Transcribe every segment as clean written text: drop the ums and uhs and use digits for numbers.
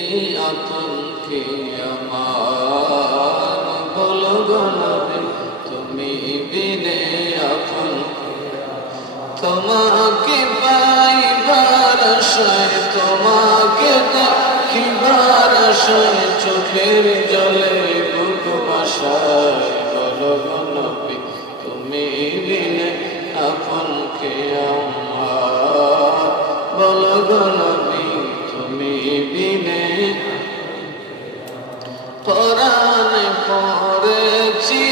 আতঙ্কে আমার বলো গো নবী, তুমি বিনে আপন তোমাকে পাইবার আশায়, তোমাকে দেখিবার আশায়, চোখের জলে বুক ভাসায়। বলো গো নবী, তুমি বিনে আপন কে আমার, বলো গো নবী, তুমি বিনে। পরাণে পড়েছি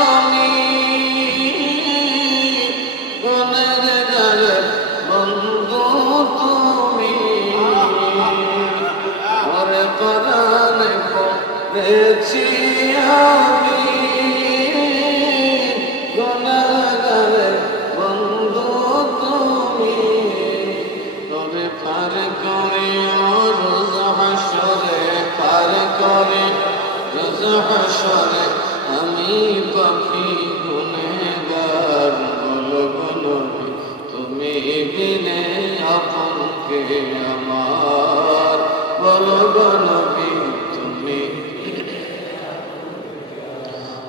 আমি গুণের গালে, বন্ধু তুমি ওরে। পরাণে পড়েছি আমি গুণের গালে, বন্ধু তুমি ওরে। পার করে রোজ হাসরে, পার করে রোজ হাসরে, আমি পাপী গুনেহগার। বলো গো নবী, তুমি বিনে আপন কে আমার, বলো গো নবী, তুমি।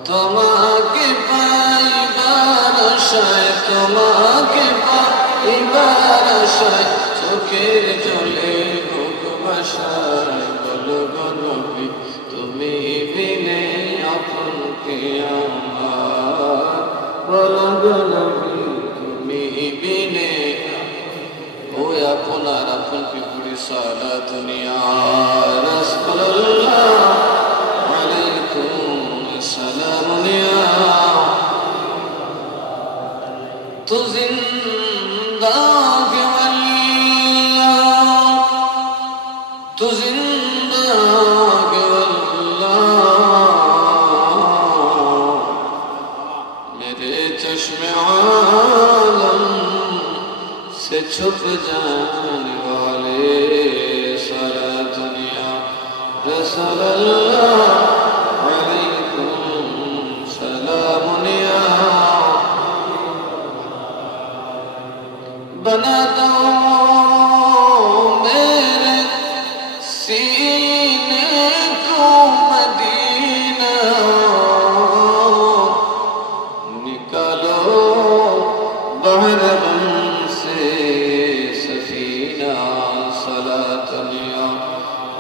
তোমাকে পাইবার আশায়, তোমাকে পাইবার আশায়, চোখের জলে বুক ভাসায়। বলো গো নবী, তুমি বিনে আপন কে আমার, বলো গো নবী, তুমি বিনে। ওই আপনার আপন পিপুরি সালাত দুনিয়া রাসূলুল্লাহ আলাইকুম সালাম নিয়া। তো জিন্দা تو زندہ اللہ میرے چشم عالم سے چھپ جانے والے، سارا دنیا رسول اللہ علیکم سلام یا بنا دو सीने को मदीना, निकालो बहरम से सफीना। सलात या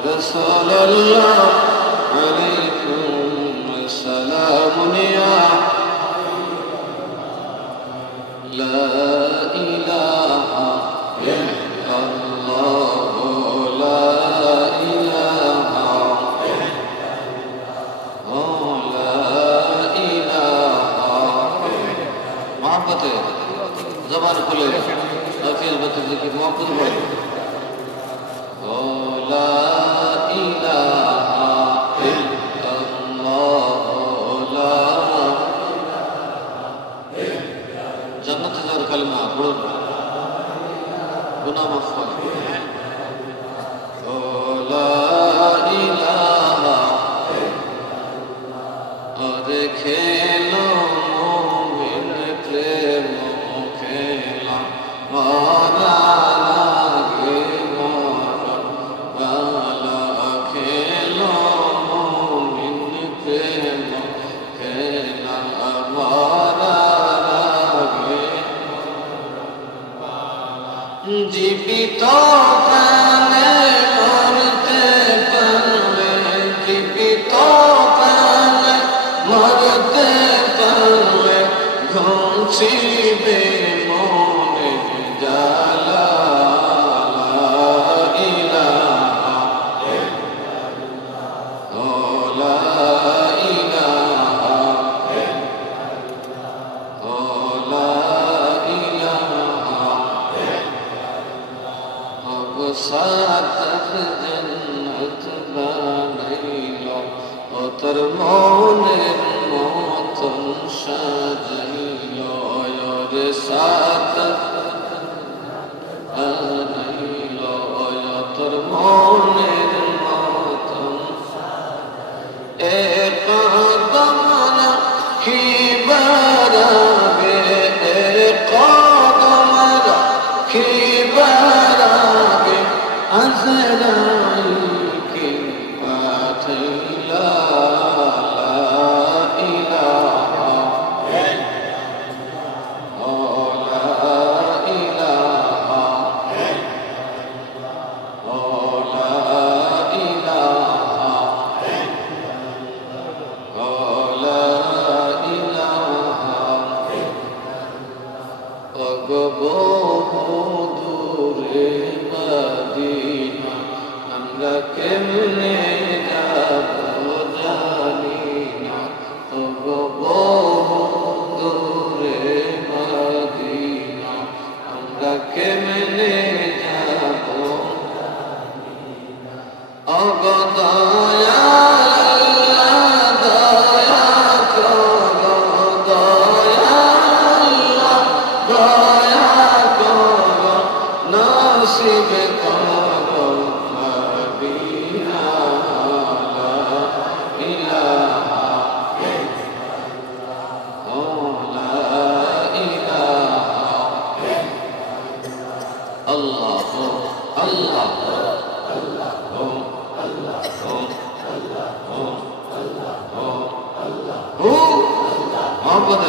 रसूल अल्लाह अलैकुम सलाम या ला इलाहा इल्लल्लाह, ला जबान खुले हफीज बतूर की मोहब्बत बढ़े। ओ ला इलाहा इल्लल्लाह, ला जन्नत जाओ कलमा पढ़ो, गुनाह माफ करो। ओ ला इलाहा और खेलो मोमिन प्रेम खेला, मारा लागे मारा गाला। खेलो मोमिन प्रेम खेला, मारा लागे जीवित प्राणे मरते पारले, जीवित प्राणे मरते पारले, घुंचिबे মনে জালা। লা ইলাহা ইল্লাল্লাহ, ও লা ইলাহা ইল্লাল্লাহ, ও লা ইলাহা ইল্লাল্লাহ। অবসাদত জান্নাত বানাইল, ও তোর মনের মতন সাজাইল। রে সাদত বানাইল, ও তোর মনের মতন। এ কদম রাখিবার আগে, এ কদম রাখিবার আগে আজরাইল আমরা কেমনে যাবো জানি না, তবু বহু দূরে মদিনা, আমরা কেমনে যাবো ওগো দয়াল দয়া করো, দয়াল দয়া করো, নসিব করো মদিনা, লা ইলাহা ইল্লাল্লাহ, আল্লাহ محبت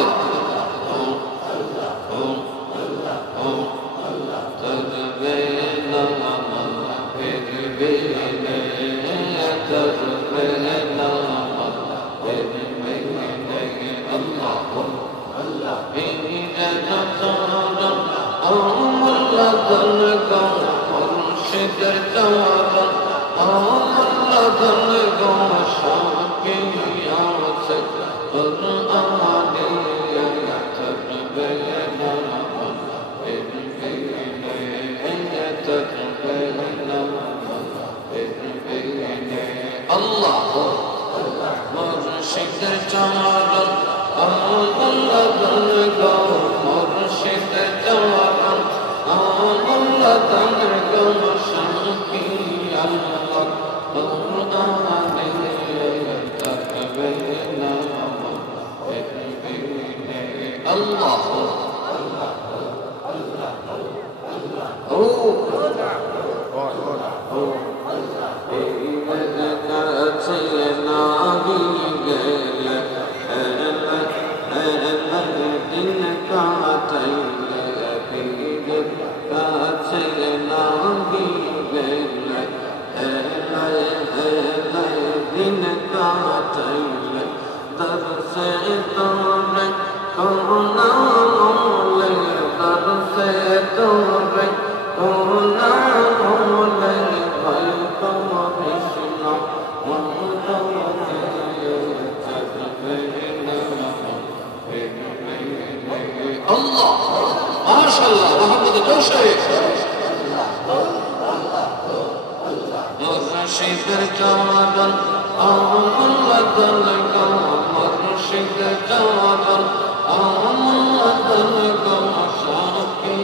Allah Murşid Canan Allah'tan gam Murşid Canan Allah'tan gam Şarkı Allah Kur'an'ı takbirna Allah Allah, maşallah, Muhammed Coşayı. Murşid Canan, Allah'tan gam, Murşid Canan, Allah'tan gam, Şarkı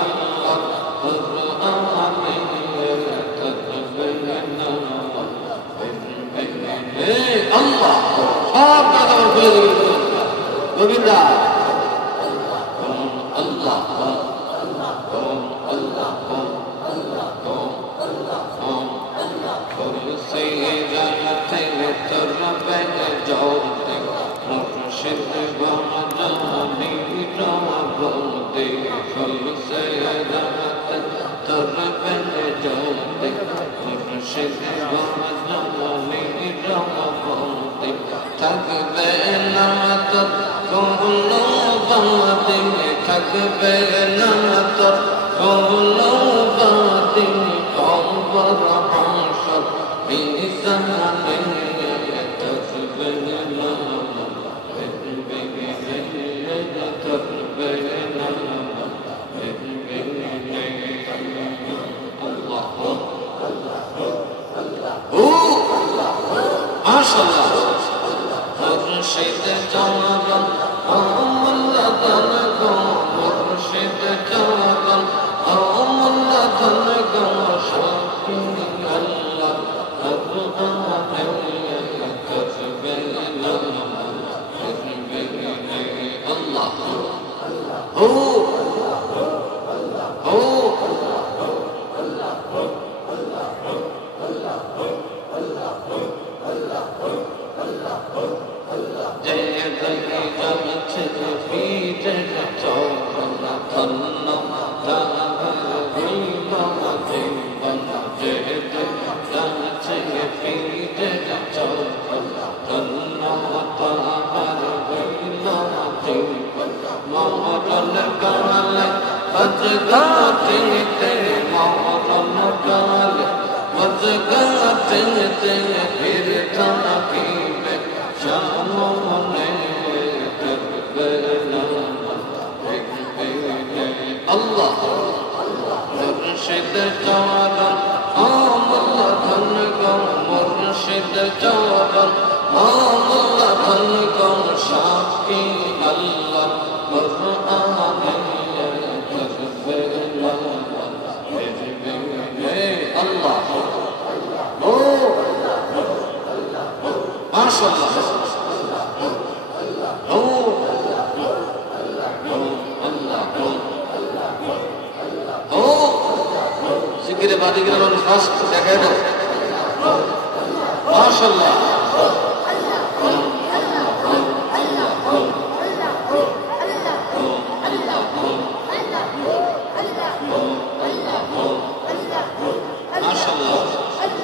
Allah, Kur'an'ı takbirna. Ey Allah, Allah'tan gam, Govinda. Let's go. যেতে ফির থাকিবে সামনে থাকবে না আল্লাহ মুর্শিদ চরণ আমলা ধন গো মুর্শিদ চরণ আমলা ধন গো সাক্ষী আল্লাহ কুরআনে থাকবে না আল্লাহ ও মাশাআল্লাহ ও ও জিকিরে বাদিকের মানুষ ফার্স্ট দেখায় দাও মাশাআল্লাহ মাশাআল্লাহ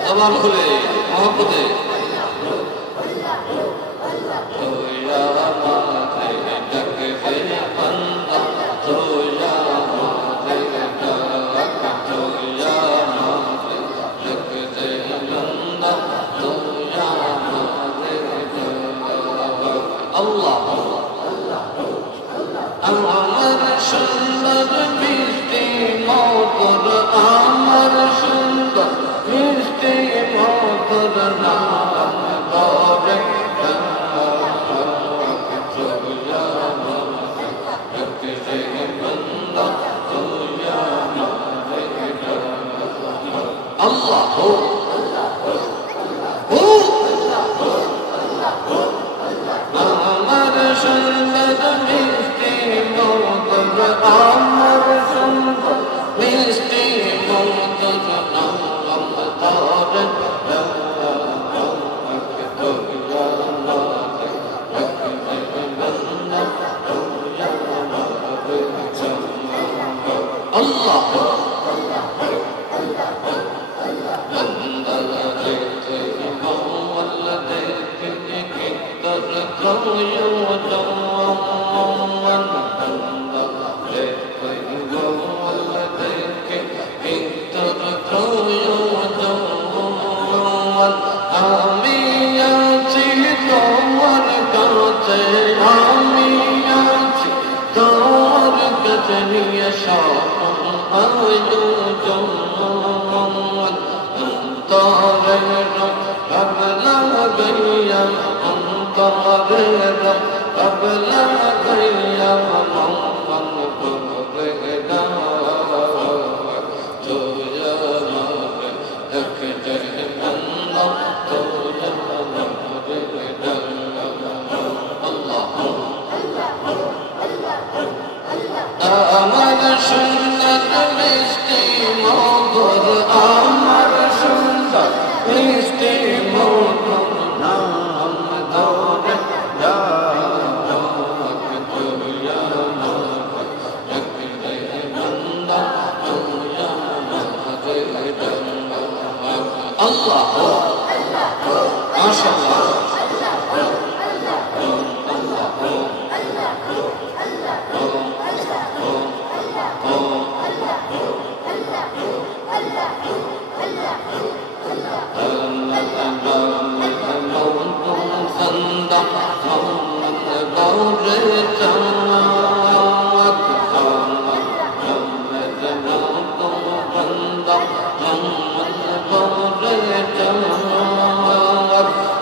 জবান খুলে মহব্বতে Allah আমার সুন্দর মিষ্টি মধুর আমার সুন্দর মিষ্টি মধুর নাম করে Allah আমার সুন্দর মিষ্টি মধুর আমার সুন্দর মিষ্টি মধুর নাম ধরে আল্লাহ আমি আছি তোমার কাছে আমি আছি তোমার কাছে নিয়ে স্বপ্ন আয়োজন অন্তরে রব লাগাইয়া অন্তরে রব লাগাইয়া মন করে দাও তোরা মারে দেখতে বন্ধ তোরা মারে দাও আল্লাহ আমার সুন্দর মিষ্টি মধুর আমার সুন্দর মিষ্টি মধুর নাম ধরে আল্লাহ মাশাআল্লাহ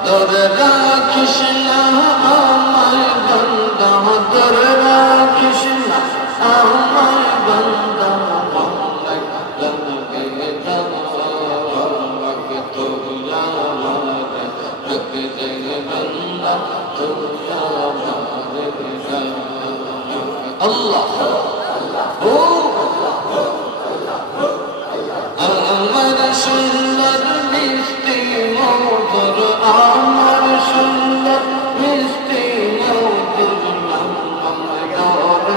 ধরে রাখিস না আমায় বান্দা ধরে রাখিস না আমায় বান্দা আল্লাহ ও আমার সুন্দর মিষ্টি মধুর আমার সুন্দর মিষ্টি মধুর নাম ধরে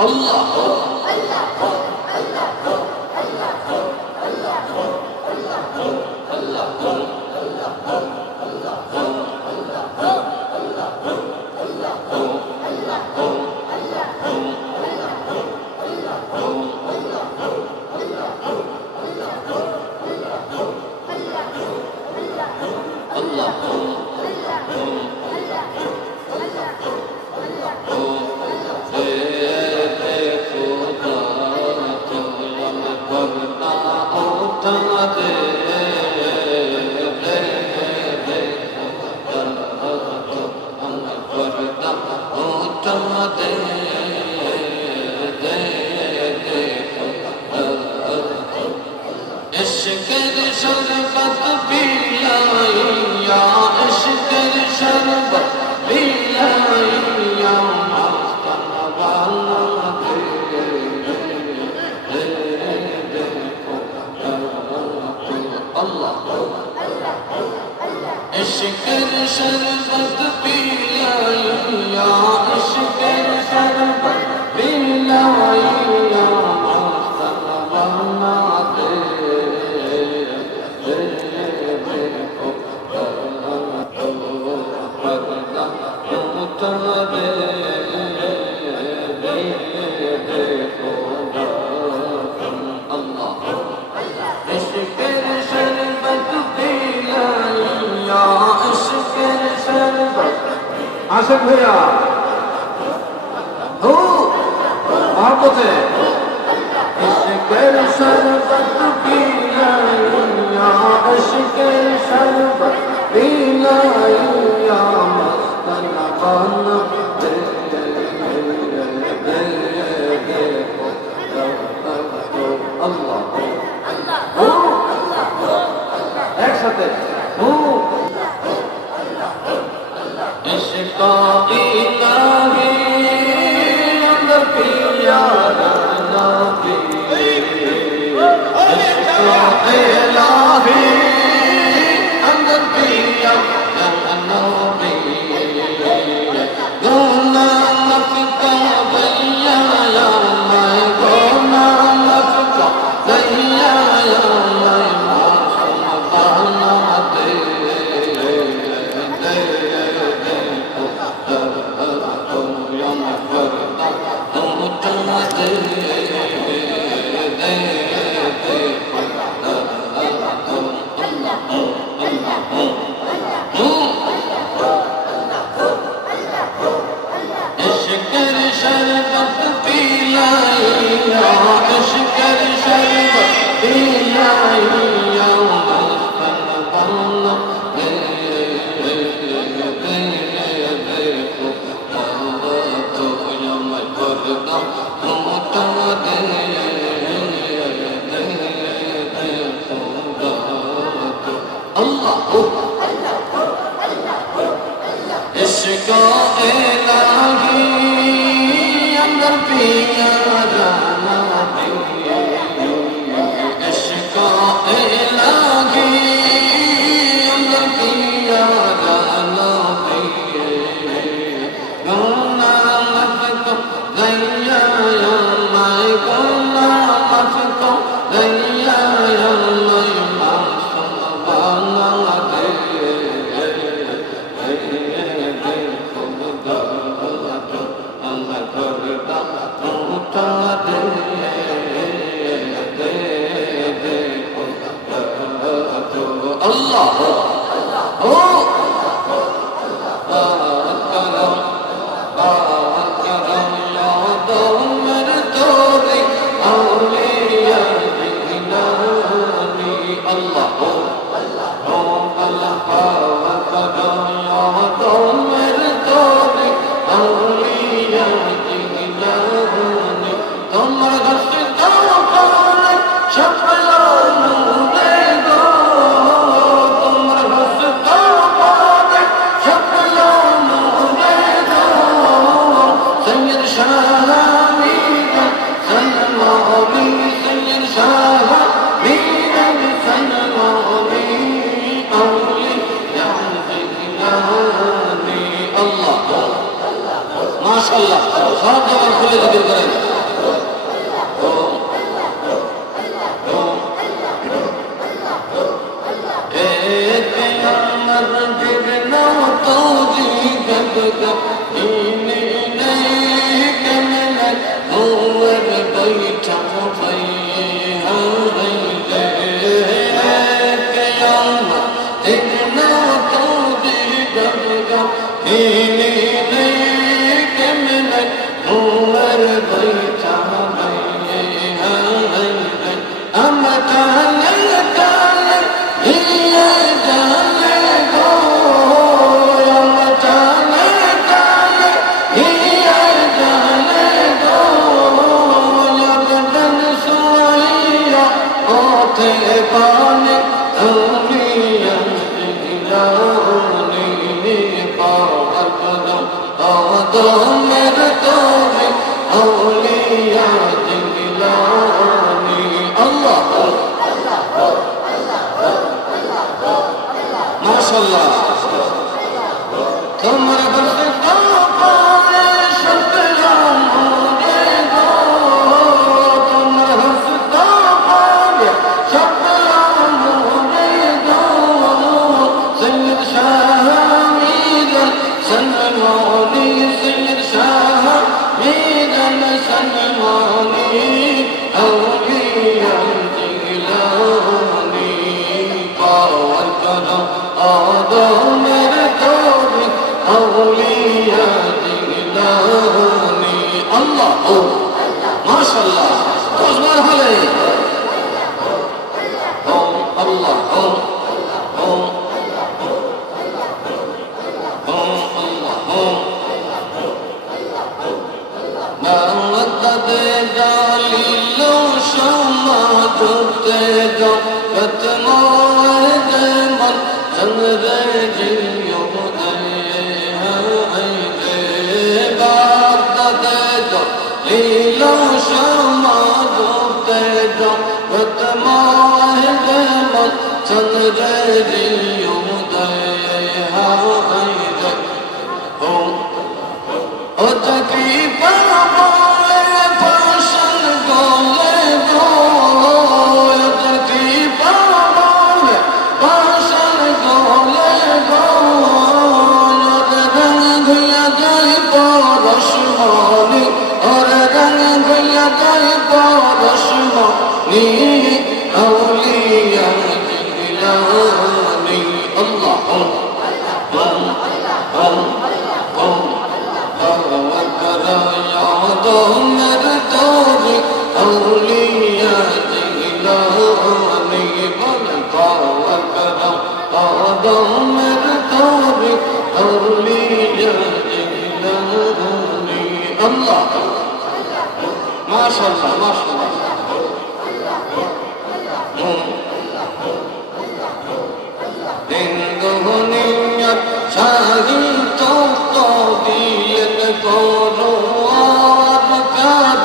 আল্লাহ Allah इश्क़ शरबत पिलाइया इश्क़ शरबत पिलाइया मस्ताना वाला देखो अल्लाह इश्क़ शरबत पिलाइया इश्क़ शरबत पिलाइया मस्ताना वाला आशिक भैया हो आप बोले इश्क़ शरबत पिलाइया इश्क़ शरबत पिलाइया मस्ताना वाला अल्लाह एक साथ इश्क़ इलाही अंदर पिया नबी इश्क़ इलाही अंदर पिया नबी गुनाह का भैया मैं गुनाह का भैया मैं मासूम बना दे इश्क़ इलाही अंदर पिया नबी इश्क़ इलाही अंदर पिया नबी गुनाह को गैया मैं गुनाह को गैया मैं मासूम बना दे Allah oh माशाअल्लाह सब जगह खुले जिक्र करें एक अमर गिरना तो जी गद गीने नहीं कमल होवर बैठा भई एक अमर गिरना तो जी गद गीने दो मेरे तो भी औलिया जिलानी अल्लाह माशाल्लाह तुम्हारे बरसे तो पाए शुक्रिया मोरे दो तुम्हारे बरसे तो पाए शुक्रिया मोरे दो सैयद शाह मीरन सनवानी सैयद शाह मीरन सनवानी औलिया जिलानी पावन करो आदो मेरे तो भी औलिया जिलानी अल्लाह माशाल्लाह कुछ मरहले अल्लाह दे जालिलो शमा जुते जो कतमो दे मन चंद्रे जियो दे बात दे जो लीलो शमा जुते जो कतमो दे मन चंद्रे जियो दे ओ जगी पापा औलिया जिलानी अल्लाह दो मेरे तो भी औलिया जिलानी पावन करो दो मेरे तो भी औलिया जिलानी अल्लाह माशाल्लाह माशाल्लाह दुनियत शाही तो दियन करो और कर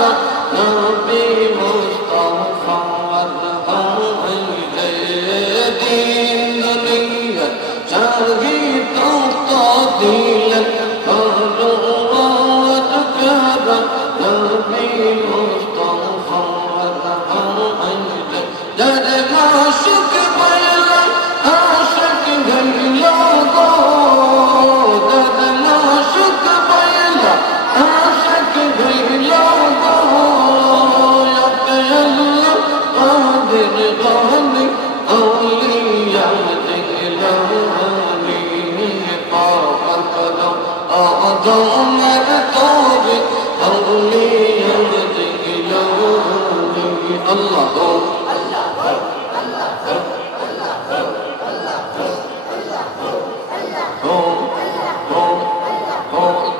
नबी मुस्तफा दीन दुनियत शाही तो दियन करो और कर नबी मुस्तफा जद माशुक बैला आशिक गइलो गो जद माशुक बैला आशिक गइलो गो अल्लाह कादिर गानी औलिया जिलानी पावन करो आदो मेरे तो भी औलिया जिलानी अल्लाह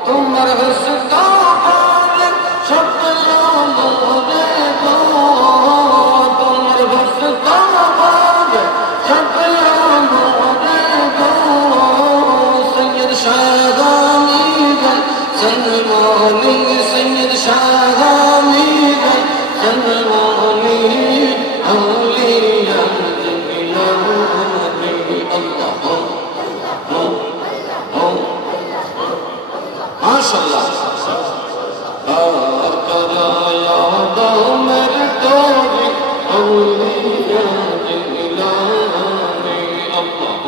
तुम्हारे हस्ता पाले शक्ला मोरे दो तुम्हारे हस्ता पाले शक्ला मोरे दो सैयद शाह मीरन सनवानी सैयद शाह मीरन सनवानी औलिया जिलानी अल्लाह माशाल्लाह कराया दो मेरे तो भी औलिया जिलानी अल्लाह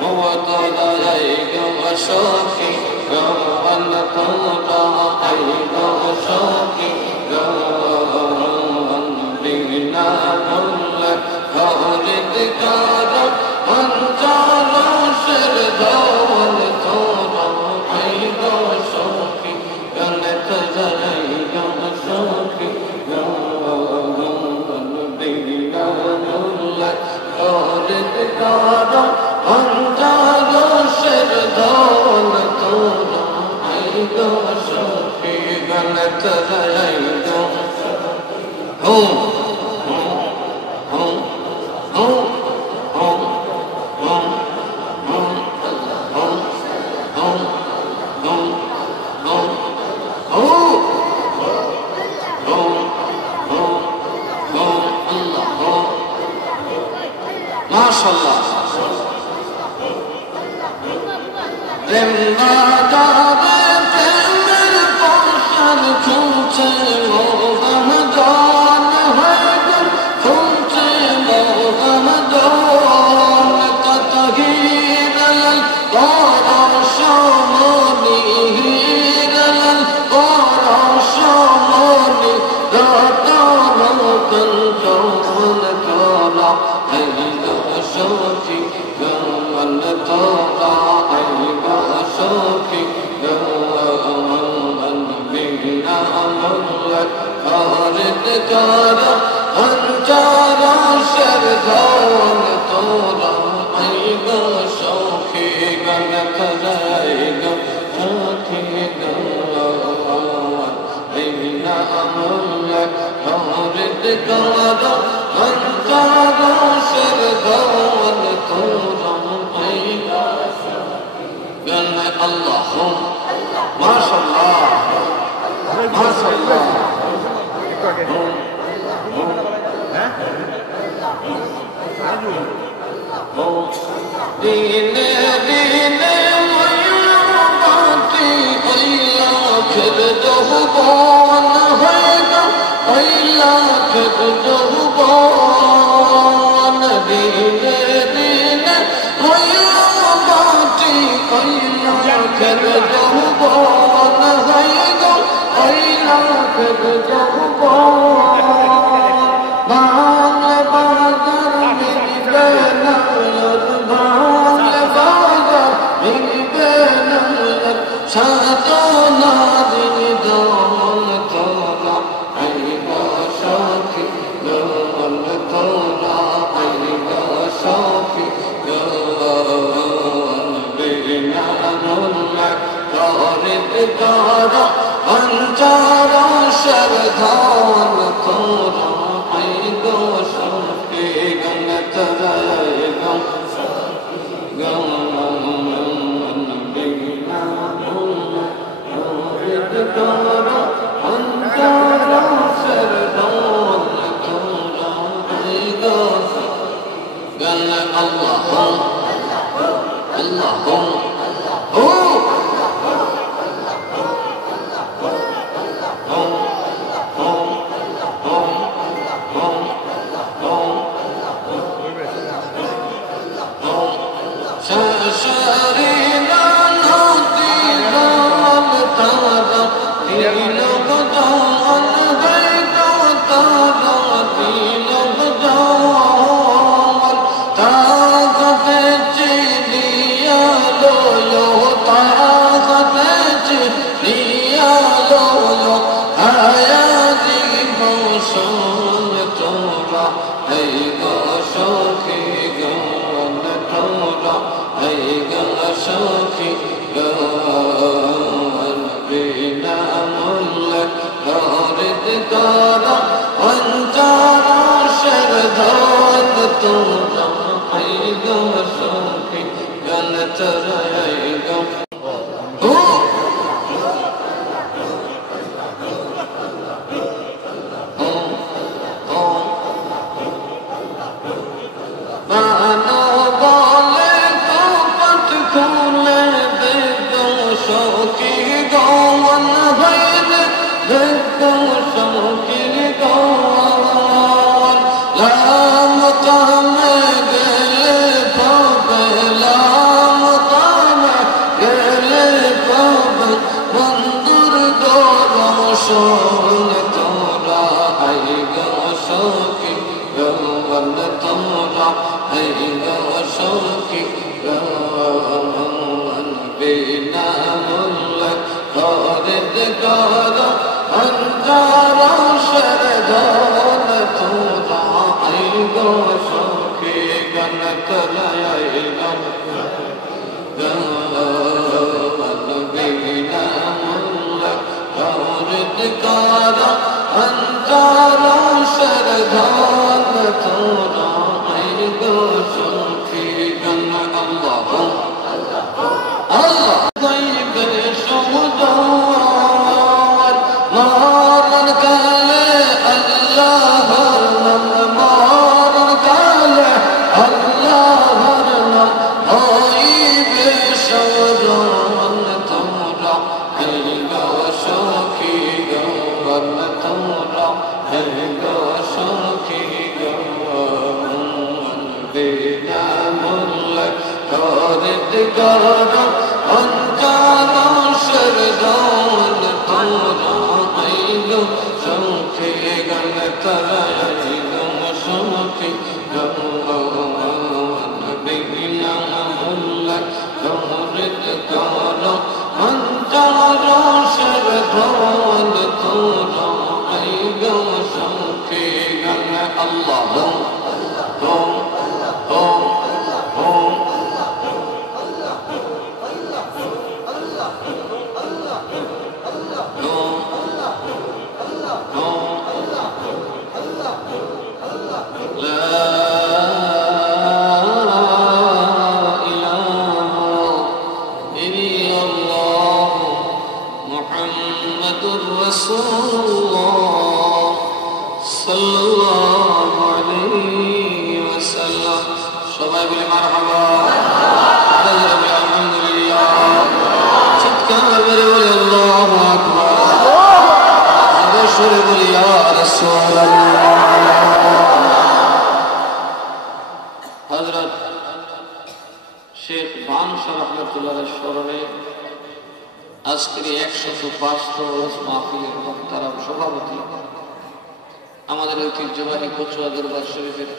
हुआ तो जाएगा शौकी गवन तो जाएगा शौकी गवन बिना मुल्क खौरिद कार अंजारो शर दौल तो जाएगा शौकी गलत जाएगा शौकी गवन बिना मुल्क खौरिद कार अंजारो शर दौल तो जाएगा शौकी गलत जाएगा বাজারে প্রেমের পোশাক খুলছে মোহন জন হয়ে গেল খুলছে মোহন জন কত হিরলাল পরশমণি হিরলাল পরশমণি রতন কঞ্চন কলা হইল সখী গমন তোরা হইল সখী গমন বিনা মঙ্গল হরিত কর অঞ্চর শরধন তোরা হইল সখী গণ করাইল সখী গমন বিনা মঙ্গল হরিত কর অঞ্চর শরধন তোরা হইল গণ আল্লাহ মাশাআল্লাহ মাশাআল্লাহ দিনে দিনে ময়ূরপতি লাখের যৌবন হয়ে গেল লাখের যৌবন দিনে দিনে ময়ূরপতি লাখের যৌবন হয়ে গেল লাখের যৌবন ভাঙ বাজার মিলবে না ভাঙ বাজার মিলবে না সাধনা দিন দমন তোরা আইব সখী দমন তোরা আইব সখী দমন বিনা মুল্লা করিত কর অঞ্চর শরধন তোরা আইব সখী গণ তরাইব গমন বিনা মুল্লা করিত কর অঞ্চর শরধন তোরা আইব গণ আল্লাহ আল্লাহ ও Allah তোরা অঞ্চল সরদৌল তোরা আইলো শৌকে গান তোরা আইলো শৌকে নবিয়া মোল্লা দৌলত তোরা অঞ্চল সরদৌল তোরা আইলো শৌকে গান আল্লাহ সবাই বলে মারহাবা, আলহামদুলিল্লাহ, চিৎকার করে বলে আল্লাহু আকবার, জোরে বলি ইয়া রাসূলুল্লাহ। হযরত শেখ বানশাহ রাহমাতুল্লাহ স্মরণে আজকের 105তম মাহফিলের মুহতারাম সভাপতি আমাদের ঐতিহ্যবাহী কচুয়া দরবার শরীফের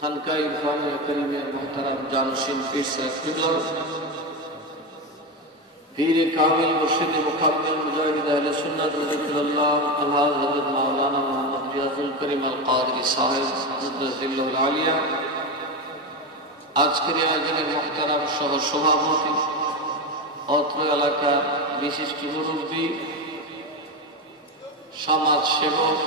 খানকাহ ইরফানিয়া কারিমিয়ার মুহতারাম জানশীন পীর সাহেব কিবলা, পীর কামিল মুর্শিদ মুকাম্মিল মুজাহিদ আহলে সুন্নাত ওয়াল জামাআহ আলহাজ হযরত মাওলানা মুহাম্মদ রিয়াজুল করিম আল কাদরি সাহেব মুদাজ্জিলুল আলিয়া, আজকের আয়োজনের মুহতারাম সহ সভাপতি, অত্র এলাকার বিশিষ্ট মুরব্বী, সমাজ সেবক,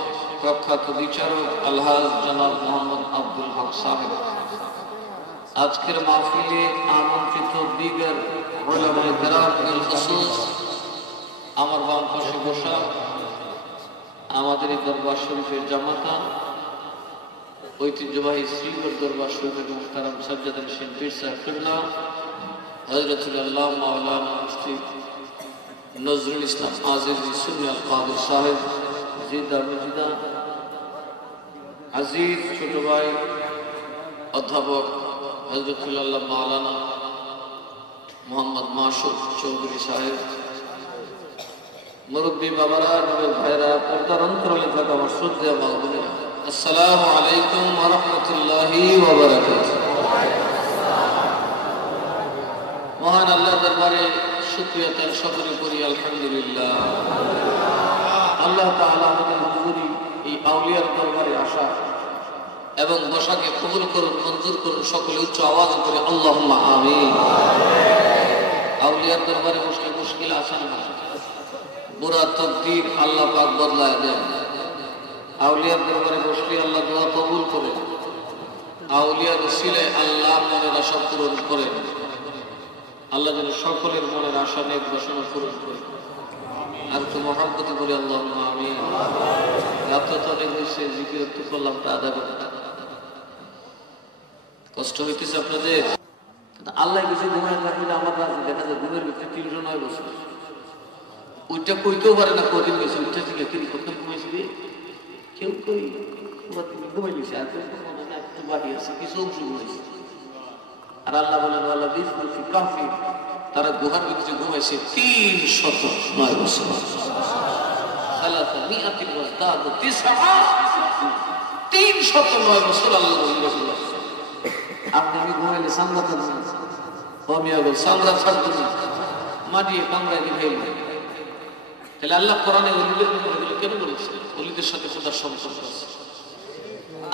প্রখ্যাত বিচারক আলহাজ জনাব মোহাম্মদ আব্দুল হক সাহেব, আজকের মাহফিলে আমন্ত্রিত দিগার উলামায়ে কেরাম বিল খুসুস, আমার বাম পাশে বসা আমাদের এই দরবার শরীফের জামাতা ঐতিহ্যবাহী শ্রীগড় দরবার শরীফের মুহতারাম সাজ্জাদ হোসেন পীর সাহেব কিবলা, হযরতুল আল্লামা মাওলানা মুফতি নজরুল ইসলাম আজিজি সুন্নি আল কাদের সাহেব জিদা মুজিদা, আজিজ ছোট ভাই অধ্যাপক হযরতুল আল্লামা মাওলানা মোহাম্মদ মাসুদ চৌধুরী সাহেব, মুরব্বী বাবারা, নবীর ভাইরা, পর্দার অন্তরালে থাকা আমার শ্রদ্ধেয় মা বোনেরা, আসসালামু আলাইকুম ওয়া রাহমাতুল্লাহি ওয়া বারাকাতুহু। মহান আল্লাহ দরবারে শুকরিয়া তার সকলে করি আলহামদুলিল্লাহ। আল্লাহ তাআলা আমাদের হুজুরি এই আউলিয়ার দরবারে আসা এবং বসাকে কবুল করুন, মঞ্জুর করুন, সকলে উচ্চ আওয়াজ করে আল্লাহুম্মা আমিন। আউলিয়ার দরবারে বসলে মুশকিল আসান না, বুরা তকদীর আল্লাহ পাক বদলায় দেন। আউলিয়ার দরবারে বসলে আল্লাহ দোয়া কবুল করেন, আউলিয়ার উসিলায় আল্লাহ মনের আশা পূরণ করেন। আল্লাহ যেন সকলের মনের আশা নেক বাসনা পূরণ করেন। আর তো মহাব্বতে বলি আল্লাহুম্মা আমিন। রাত তো অনেক হয়েছে, জিকির একটু করলাম, তা আদা করতে কষ্ট হইতেছে আপনাদের। আল্লাহ কিছু ঘুমায় থাকলে আমার রাতে দেখা যায় ঘুমের ভিতরে 309 বছর, ওইটা কইতেও পারে না কদিন গেছে, উঠে থেকে কি কত ঘুমাইছিলি, কেউ কই ঘুমাই গেছে, আর একটু বাকি আছে, কিছু অংশ ঘুমাইছে। আর আল্লাহ বলেন আল্লাহ দিফি কাফি, তারা গুহার ভিতরে ঘুমাইছে 309 বছর। সালাসামিআতিন ওয়াজদাদু তিসআ, 309 বছর আল্লাহ বলেন। আপনি আমি ঘুমাইলে সামরা থাকবেন, কমিয়া গেল সামরা থাকবেন, মাটি কামড়ায় দিবেন। তাহলে আল্লাহ কোরআনে ওলিদের ব্যাপারে কেন বলেছে? ওলিদের সাথে খোদার সম্পর্ক আছে।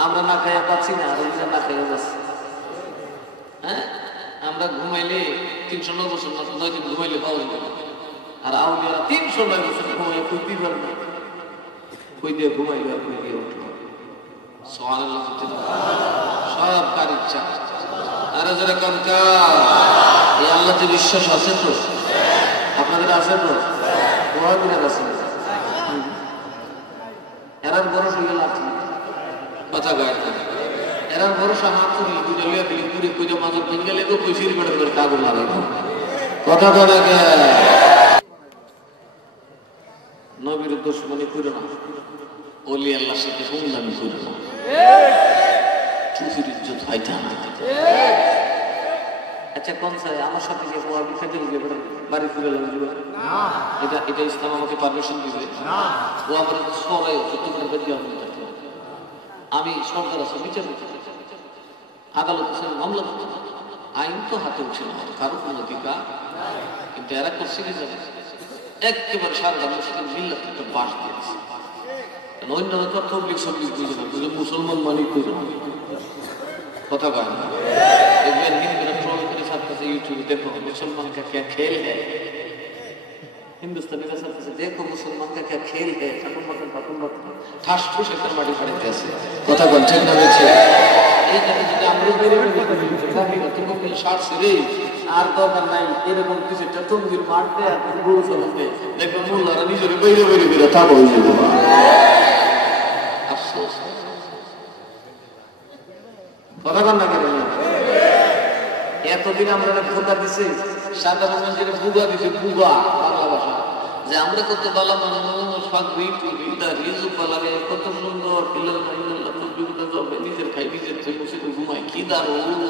আমরা না খাইয়া পাচ্ছি না, আর ওলিরা না খাইয়া যাচ্ছে। হ্যাঁ, আমরা ঘুমাইলে 309 বছর 9 দিন ঘুমাইলে পাওয়া যাবে, আর আউলিয়ারা 309 বছর ঘুমাইয়া কইতেই পারে না, কই দিয়ে ঘুমাইবে আর কই দিয়ে উঠবে। সুবহানাল্লাহ, সব কার ইচ্ছা। আরে যারা কনকা এই আল্লাহতে বিশ্বাস আছে তো? আপনাদের আছে তো? ওয়াদিনের আছে। এরার ভরসা গেল আছে কথা গায়, এরার ভরসা হাত তুলি দুইটা লিয়া দিলি পুরি কইতে মাঝে ভেঙে লেগে কইছির বেড়ে করে কাগজ লাগাইব কথা তো লাগে। নবীর দুশমনি করে না, ওলি আল্লাহর সাথে হুমদামি করে না, চুফির ইজ্জত হাইতা না। আচ্ছা কোন চাই আমার সাথে গিয়ে পোয়া খাইতে গিয়ে বাড়ি ফিরে লাগবে এটা এটা ইসলাম আমাকে পারমিশন দিবে ও আমার সরাই চতুর্থ দিয়ে আমি সরকার আছে বিচার আদালত মামলা আইন তো হাতে উঠছে না কারো কোনো অধিকার কিন্তু এরা করছে কি জানে একেবারে সারাটা মুসলিম মিল্লাত একটা বাস দিয়েছে অন্যরা তো তবলিগ সবলিগ বুঝে না বুঝে মুসলমান মানে করে কথা কয় না দেখবেন হিন্দুরা ট্রল করে ছাড়তেছে ইউটিউবে দেখো মুসলমান কা ক্যা খেল হ্যায় হিন্দুস্তানিরা ছাড়তেছে দেখো মুসলমান কা ক্যা খেল হ্যায় ঠাকুর বাটন ঠাস ঠুস একটা মাটি ফাড়িতে আছে কথা বল ঠিক না বলছে এই জায়গায় যদি আমরা বেরিয়ে তুমি সারছে রে আর দরকার নাই এরকম কিছু একটা তঙ্গির মারতে আর গরু চলতে দেখবেন মোল্লারা নিজের বাইরে বাইরে বেরো তা বই যাবো আফসোস কথা কন না কেন এতদিন আমরা ধোকা দিছি সাধারণ মানুষের বুগা দিছে বুগা বাংলা ভাষা যে আমরা কত বালা মানুষ ফাঁকবি টুবি দাঁড়িয়ে জুপা লাগে কত সুন্দর নিজের খাই নিজের বসে ঘুমাই কি দারুণ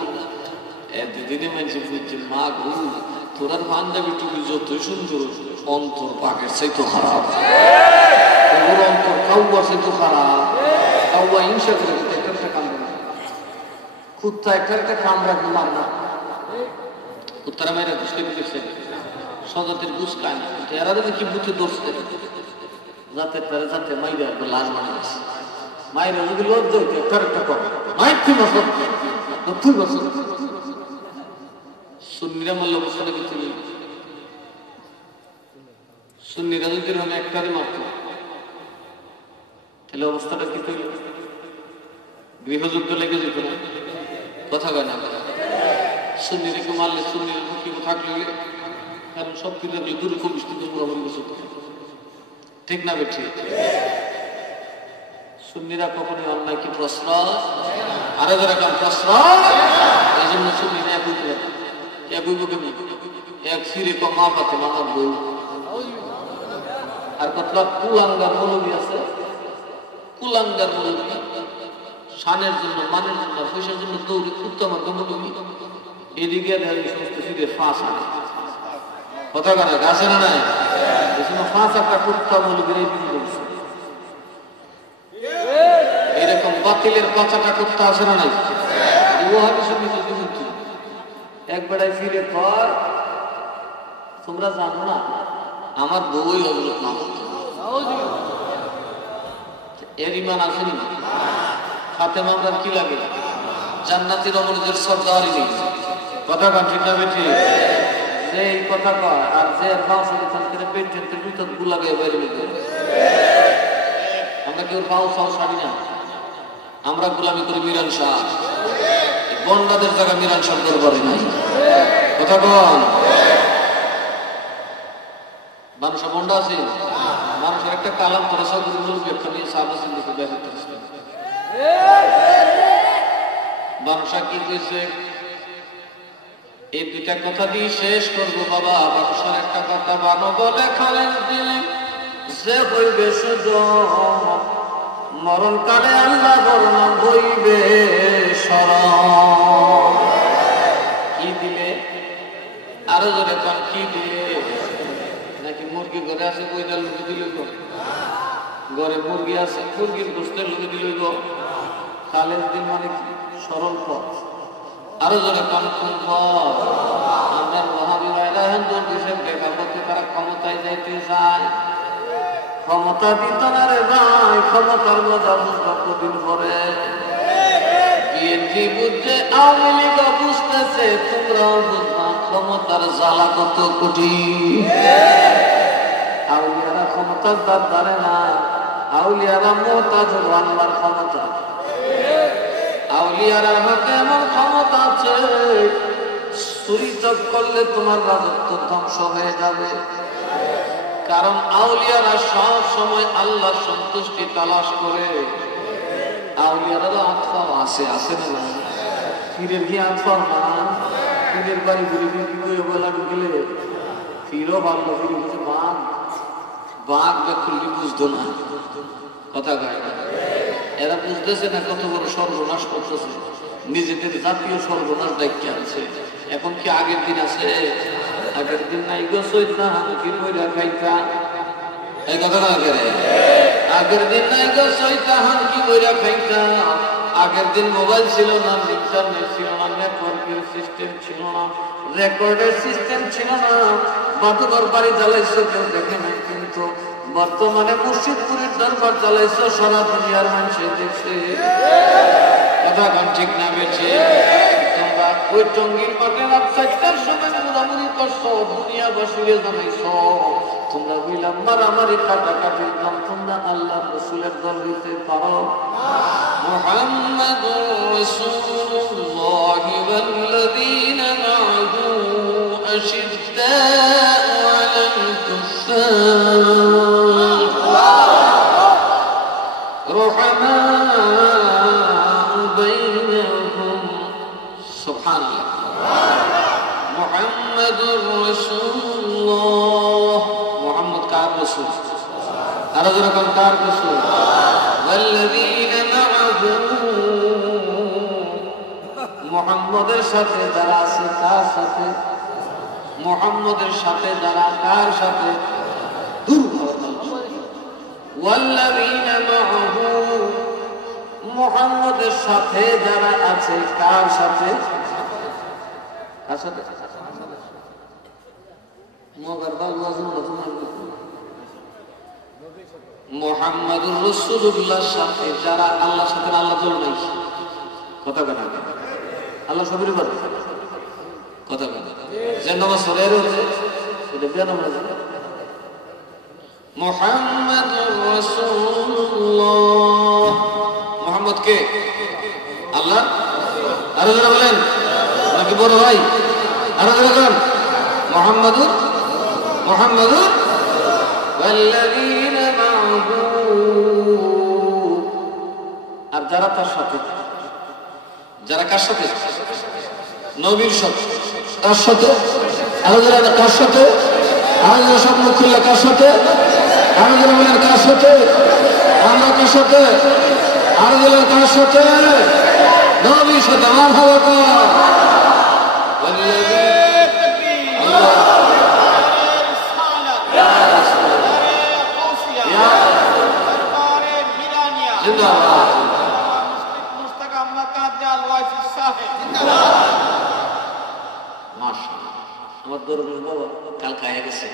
এতদিনে মানুষের বুঝছে মা গু তোরার পাঞ্জাবি টুপি যতই সুন্দর অন্তর পাকের চাইতো খারাপ ওর অন্তর কাউয়া চাইতো খারাপ কাউয়া হিংসা করে একটা কামড়ে না কুত্তা একটা কামড়া ঘুমার না কুত্তারা মেয়েরা ঘুষতে দিচ্ছে সজাতের ঘুষ খায় না এরা যদি কি বুথে দোষতে যাতে তারা যাতে মাইরা লাশ বানিয়েছে মায়েরা যদি লজ্জা হইতে একটা কর মায়ের তুই বছর তুই বছর সুন্নিরা মারল বছরে কিছু নেই সুন্নিরা যদি আমি একটারে মারত তাহলে অবস্থাটা কি তৈরি গৃহযুদ্ধ লেগে যেত না কথা কয় না সুন্নিকে মারলে সুন্নির কি থাকলে কারণ সব কিছু থাকলে দূরে খুব বৃষ্টি পুরোপুরি বসে ঠিক না বেঠি সুন্নিরা কখনোই অন্যায় কি প্রশ্রয় আরো যারা কাম প্রশ্রয় এই জন্য সুন্নিরা এক উঠে এক উইবকে এক ফিরে মা পাতে মামার বউ আর কত কুলাঙ্গার মৌলবী আছে কুলাঙ্গার মৌলবী শানের জন্য মানের জন্য পয়সার জন্য দৌড়ে উত্তম মৌলবী এদিকে সমস্ত ফিরে ফাঁস আনে কথা কানে গাছে না নাই ফাঁস একটা কুত্তা মৌলবীর এই দিকে বলছে এরকম বাতিলের পাচাটা কুত্তা আছে না নাই একবারে ফিরে পর তোমরা জানো না আমার বউই হযরত মাহমুদ এর ঈমান আসেনি ফাতেমা আমার কি লাগে জান্নাতি রমণীদের সর্দারই নেই কথা কান ঠিক না বেঠি যে এই কথা কয় আর যে ফাঁসে চলতে পেট চলতে দুটো গুলা গায়ে বাইরে বের আমরা কেউ পাও সাও ছাড়ি না আমরা গোলামি করি মিরান শাহ বন্ডাদের জায়গা মিরান শাহ দরবারে নাই কথা কন মানুষের বন্ডা আছে মানুষের একটা কালাম তোরা সব ব্যাখ্যা নিয়ে সাহাবাসের দিকে ব্যাখ্যা করেছে মানুষা কি কইছে এই দুইটা কথা দিয়ে শেষ করবো বাবা মানুষের একটা কথা বানো বলে খালেন দিলে যে হইবে সুযোগ মরণ কালে আল্লাহ বর্ণা হইবে স্মরণ কি দিলে আরো জোরে কন কি দিলে নাকি মুরগি ঘরে আছে বইটার লোকে দিল ঘরে মুরগি আছে মুরগির গোস্তের লোকে দিল গো কালের দিন মানে কি সরল পথ আরো জোরে কন কোন পথ আমরা ওয়াহাবি ভাইরা হিন্দুর হিসেবে দেখা করতে তারা ক্ষমতায় যাইতে চায় ক্ষমতা দিত না রে ভাই ক্ষমতার মজা বুঝবা কদিন পরে বিএনপি বুঝছে আওয়ামী লীগ বুঝতেছে তোমরাও বুঝবা ক্ষমতার জ্বালা কত কঠিন আউলিয়ারা ক্ষমতার দাঁত দাঁড়ে না আউলিয়ারা মোহতাজ আল্লাহর ক্ষমতা আউলিয়ারা হাতে এমন ক্ষমতা আছে চুরি চক করলে তোমার রাজত্ব ধ্বংস হয়ে যাবে কারণ আউলিয়ারা সব সময় আল্লাহর সন্তুষ্টি তালাশ করে আউলিয়ারা আত্মাও আছে আছে না পীরের কি আত্মাও না পীরের বাড়ি ঘুরে ঘুরে বেলা ঢুকলে ফিরও ভালো ফিরে বুঝে বাঘ বাঘ খুললি বুঝতো না কথা গায় এরা বুঝতেছে না কত বড় সর্বনাশ করতেছে নিজেদের জাতীয় সর্বনাশ দায়িত্ব আছে। এখন কি আগের দিন আছে? আগের দিন নাই গো শয়তান কি কইরা খাইতা, এই কথা না করে আগের দিন নাই গো শয়তান কি কইরা খাইতা। আগের দিন মোবাইল ছিল না, ইন্টারনেট ছিল না, নেটওয়ার্কের সিস্টেম ছিল না, রেকর্ডের সিস্টেম ছিল না, বাতুঘর বাড়ি জ্বালাইছো কেউ দেখে নাই, কিন্তু বর্তমানে মুর্শিদপুরের দরবার জ্বালাইছো সারা দুনিয়ার মানুষ দেখছে। কথা কোন ঠিক না বেছে? তোমরা ওই টঙ্গীর মাঠে রাত 4টার সময় মুড়ামুড়ি করছো, দুনিয়া বাসুরে জানাইছো। তোমরা বললাম মারামারি কাটাকাটির দাম, তোমরা আল্লাহ রসুলের দল হইতে পারো? মুহাম্মাদুর রাসূলুল্লাহ ওয়াল্লাযীনা মা'হু আশিদ্দাউ আলাল কুফফার রুহামাউ বাইনাহুম। সুবহানাল্লাহ। মুহাম্মাদুর রাসূলুল্লাহ, মুহাম্মদ কার রাসূল? আরো যেরকম কার রাসূল? ওয়াল্লাযীনা মা'হু, মুহাম্মদের সাথে যারা আছে। কার সাথে? মুহাম্মদের সাথে যারা। কার সাথে? ওয়াল্লাযীনা মা'হু, মুহাম্মদের সাথে যারা আছে। কার সাথে? কার সাথে? মুহাম্মাদুর রাসূলুল্লাহর সাথে যারা। আল্লাহর সাথে আল্লাহ দল নাই। কথা বলে আল্লাহ সবের বাদ। কথা বলে যে নামাজ পড়ে রয়েছে এটা বেনামাজ। মুহাম্মাদুর রাসূলুল্লাহ, মুহাম্মদ কে? আল্লাহ। আরো যারা বলেন নাকি বড় ভাই? আরো যারা বলেন মুহাম্মাদুর ওয়াল্লাযীনা মা'হু, আর যারা তার সাথে। যারা কার সাথে? নবীর সাথে। কার সাথে? আরো যারা কার সাথে? আরো যারা সব মুখ খুললে কার সাথে? আরো যারা বলেন কার সাথে? আমরা কার সাথে? আরো যারা কার সাথে? নবীর সাথে। আমার ভালো কর। আমার দরবেশ বাবা কাল খাইয়া গেছে,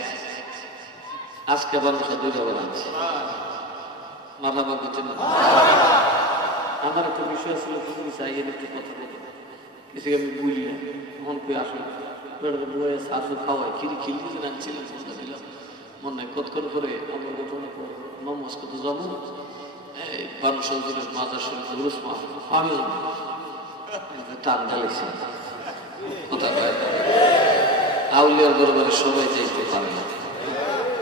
আজকে আবার দুইটা বানাচ্ছে। মারহাবা করছেন। আমার একটা বিষয় ছিল, চাই একটু কথা বলি, কিছু আমি বলি না। মন পেয়ে আসলে শাশু খাওয়াই খিরি খিলতে রাখছিলাম, মনে হয় কতক্ষণ করে আমার ঘটনা নমস কত যাবো এই বারোশোর মাজার শরীফ রুসমা আমি টান ঢালেছি। কোথায় আউলিয়ার দরবারে সবাই যাইতে পারে না।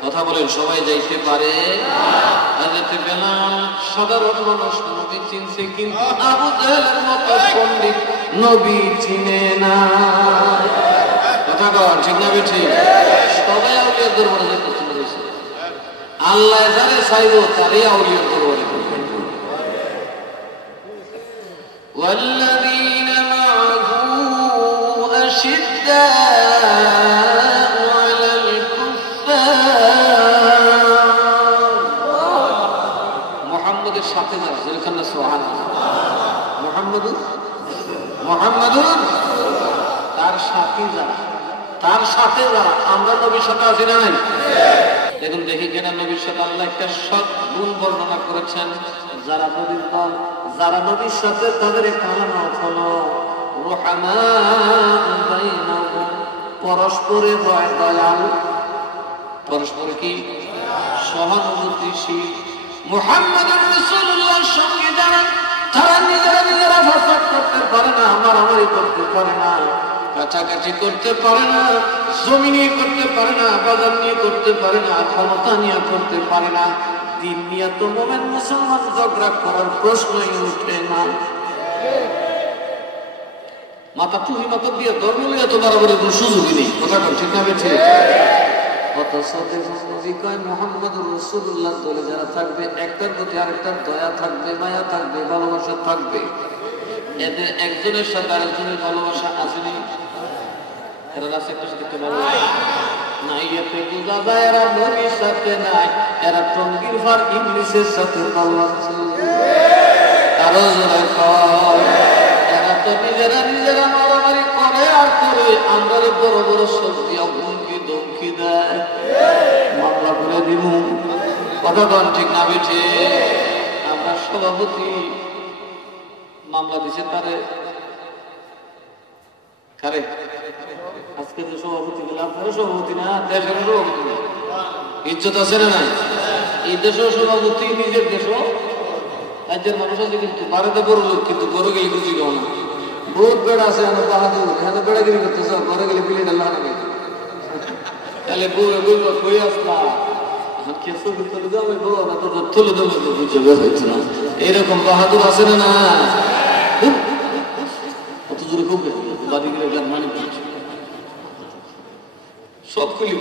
কথা বলেন সবাই যাইতে পারে? সাধারণ মানুষ নবী চিনছে, কিন্তু আবু জাহেলের মতো পণ্ডিত নবী চিনে না। কথা বল ঠিক না বেঠিক? সবাই আউলিয়ার দরবারে যাইতে চলে গেছে। আল্লাহ যারে চাইব তারই আউলিয়ার দরবারে করবেন। والذين معه أشداء على الكفار মুহাম্মদের সাথে যারা যেরকম না সুবহানাল্লাহ মুহাম্মাদুর তার সাথে যারা, তার সাথে যারা। আমরা নবীর সাথে আছি না নাই? দেখুন দেখি কেন নবীর সাথে আল্লাহ একটা সৎ গুণ বর্ণনা করেছেন। যারা নবীর দল, যারা নবীর সাথে, তাদের কালামত হলো রুহামাউ বাইনাহুম, পরস্পরে দয়ালু, পরস্পরে কি সহানুভূতিশীল। মুহাম্মদুর রাসূলুল্লাহর সঙ্গে যারা, তারা নিজেরা ফাসাদ করতে পারে না, মারামারি করতে পারে না, কাছাকাছি করতে পারে না, জমিনে করতে পারে না, বাজার নিয়ে করতে পারে না, ক্ষমতা নিয়ে করতে পারে না। দিন নিয়ে তো মোমেন মুসলমান ঝগড়া করার প্রশ্নই উঠে না। মাথা টুহি মাথা দিয়ে ধর্ম নিয়ে তো বাড়াবাড়ি কোনো সুযোগই নেই। কথা ঠিক না বেঠিক? মুহাম্মাদুর রাসূলুল্লাহ দলে যারা থাকবে, একটার প্রতি আরেকটার দয়া থাকবে, মায়া থাকবে, ভালোবাসা থাকবে। এদের একজনের সাথে আরেকজনের ভালোবাসা আসেনি, এরা রাস্তার সাথে ভালোবাসা নাই, এতে বোঝা যায় এরা নবীর সাথে নাই, এরা টঙ্গির ভার ইংলিশের সাথে ভালোবাসে। কারো জোরে কয় এরা তো নিজেরা নিজেরা মারামারি করে আর করে, আমরা বড় বড় সবজি হুমকি ধমকি দেয়, মামলা করে দিব। কথা কন ঠিক না বেঠে? আমরা সভাপতি মামলা দিছে তারে, কারে? আজকে যে সভাপতি গুলো আপনারা সভাপতি না, দেশের সভাপতি, ইজ্জত আছে না নাই? এই দেশেও সভাপতি, নিজের দেশও রাজ্যের মানুষ আছে, কিন্তু ভারতে বড় লোক, কিন্তু বড় গেলে বুঝি গাও না। বহুত বেড়া আছে এখানে বাহাদুর, এখানে বেড়াগিরি করতেছ, ঘরে গেলে পিলে ডাল্লা হবে, তাহলে বউরে বলবো কই আসলা এরকম বাহাদুর আছে না? না কত দূরে খুব মানে সব খুলি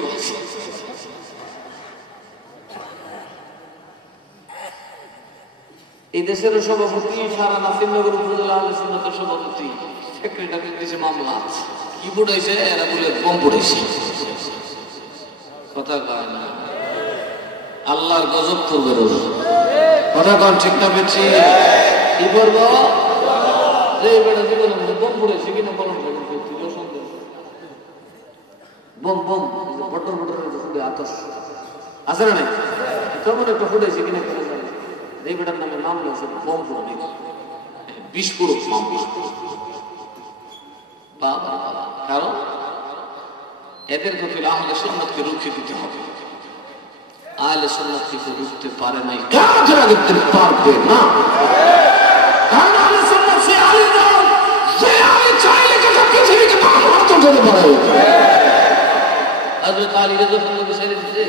এই দেশের সভাপতি, সারা নাসিরনগর উপজেলা আহলে সুন্নাতের সভাপতি, সেক্রেটারি দিয়েছে মামলা, কি বুড়াইছে এরা বলে বম বুড়াইছে। কথা কয় না, আল্লাহর গজব করবে রোজ। কথা কন ঠিক না বেশি? কি করবো যে বেটা জীবনের মধ্যে বম ফুড়েছে কিনা বলুন, বম বম বটর বটর ফুটে আতস আছে না নাই? তেমন একটা ফুটেছে কিনা কেন জানে, এই বেটার নামে নাম রয়েছে বম ফুটে, বিস্ফোরক মাম। বাবা কারণ এদের কপিল আহলে সুন্নাতকে রুখে দিতে হবে। আহলে সুন্নাত কিছু বুঝতে পারে নাই, কিয়ামতের আগে পারবে না। কারণ আহলে সুন্নাত সে আলী দাও, সে আলী চাইলে কথা পৃথিবীকে পরিবর্তন করতে পারে। হযরত আলী রাদিয়াল্লাহু আনহু ছেড়ে দিয়েছে,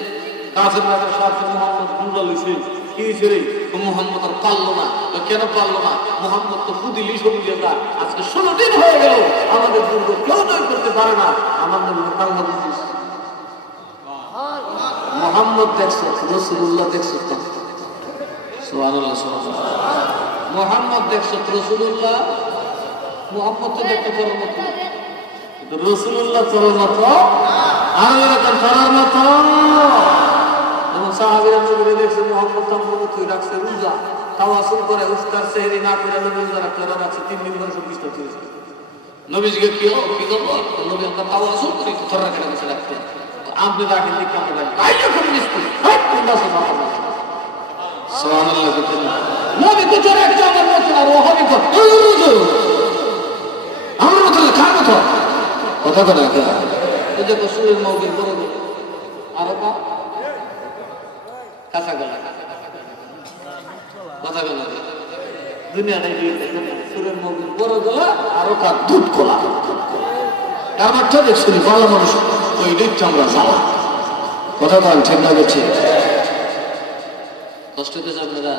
কাফেররা সাথে মুহাম্মদ গুন্ডা লইছে, কি ছেড়ে মুহাম্মদ আর পারলো না। কেন পারলো না? মুহাম্মদ তো বুদিলি সবুজে যা, আজকে 16 দিন হয়ে গেল আমাদের দুর্গ কেউ জয় করতে পারে না। আমার নবী কাল্লা বুঝিস মোহাম্মদ দেখছো, রাসূলুল্লাহ দেখছো, সুবহানাল্লাহ সুবহানাল্লাহ, মোহাম্মদ দেখছো, রাসূলুল্লাহ, মোহাম্মদ তো দেখতে পারার মতো, কিন্তু রাসূলুল্লাহ চলার মতো আর এরকম চলার মতো। যেমন সাহাবীরা নবীকে দেখছে, মোহাম্মদ তাম্বুতে তুই রাখছে রোজা, তাওয়াসুল করে ইফতার সেহরি না করে নবী রোজা রাখতে রাখছে 3 দিন ধরে, সব বিষ্ণু ছিল। নবীজিকে কি করবো? নবী আমরা তাওয়াসুল করি, তোর রাখে রাখছে রাখতে, আপনি রাখেন দিকে আমরা রাখি, কাইলে খুব মিষ্টি সুবহানাল্লাহ। নবী তো জোরে একটা আমার মতো আর ওহাবি কর আমার মতো কার মতো কথা বলে রাখে। এই যে সুরের মৌগির বড় আরো কাঁচা গলা কথা গলা দুনিয়াটাই সুরের মৌগির বড় গলা আরো কার দুধ গলা। তার মাত্র দেখছি ভালো মানুষ ওই দিকটা আমরা যাওয়া কথা বলেন ঠিক না বলছি? কষ্ট হতে যাবে না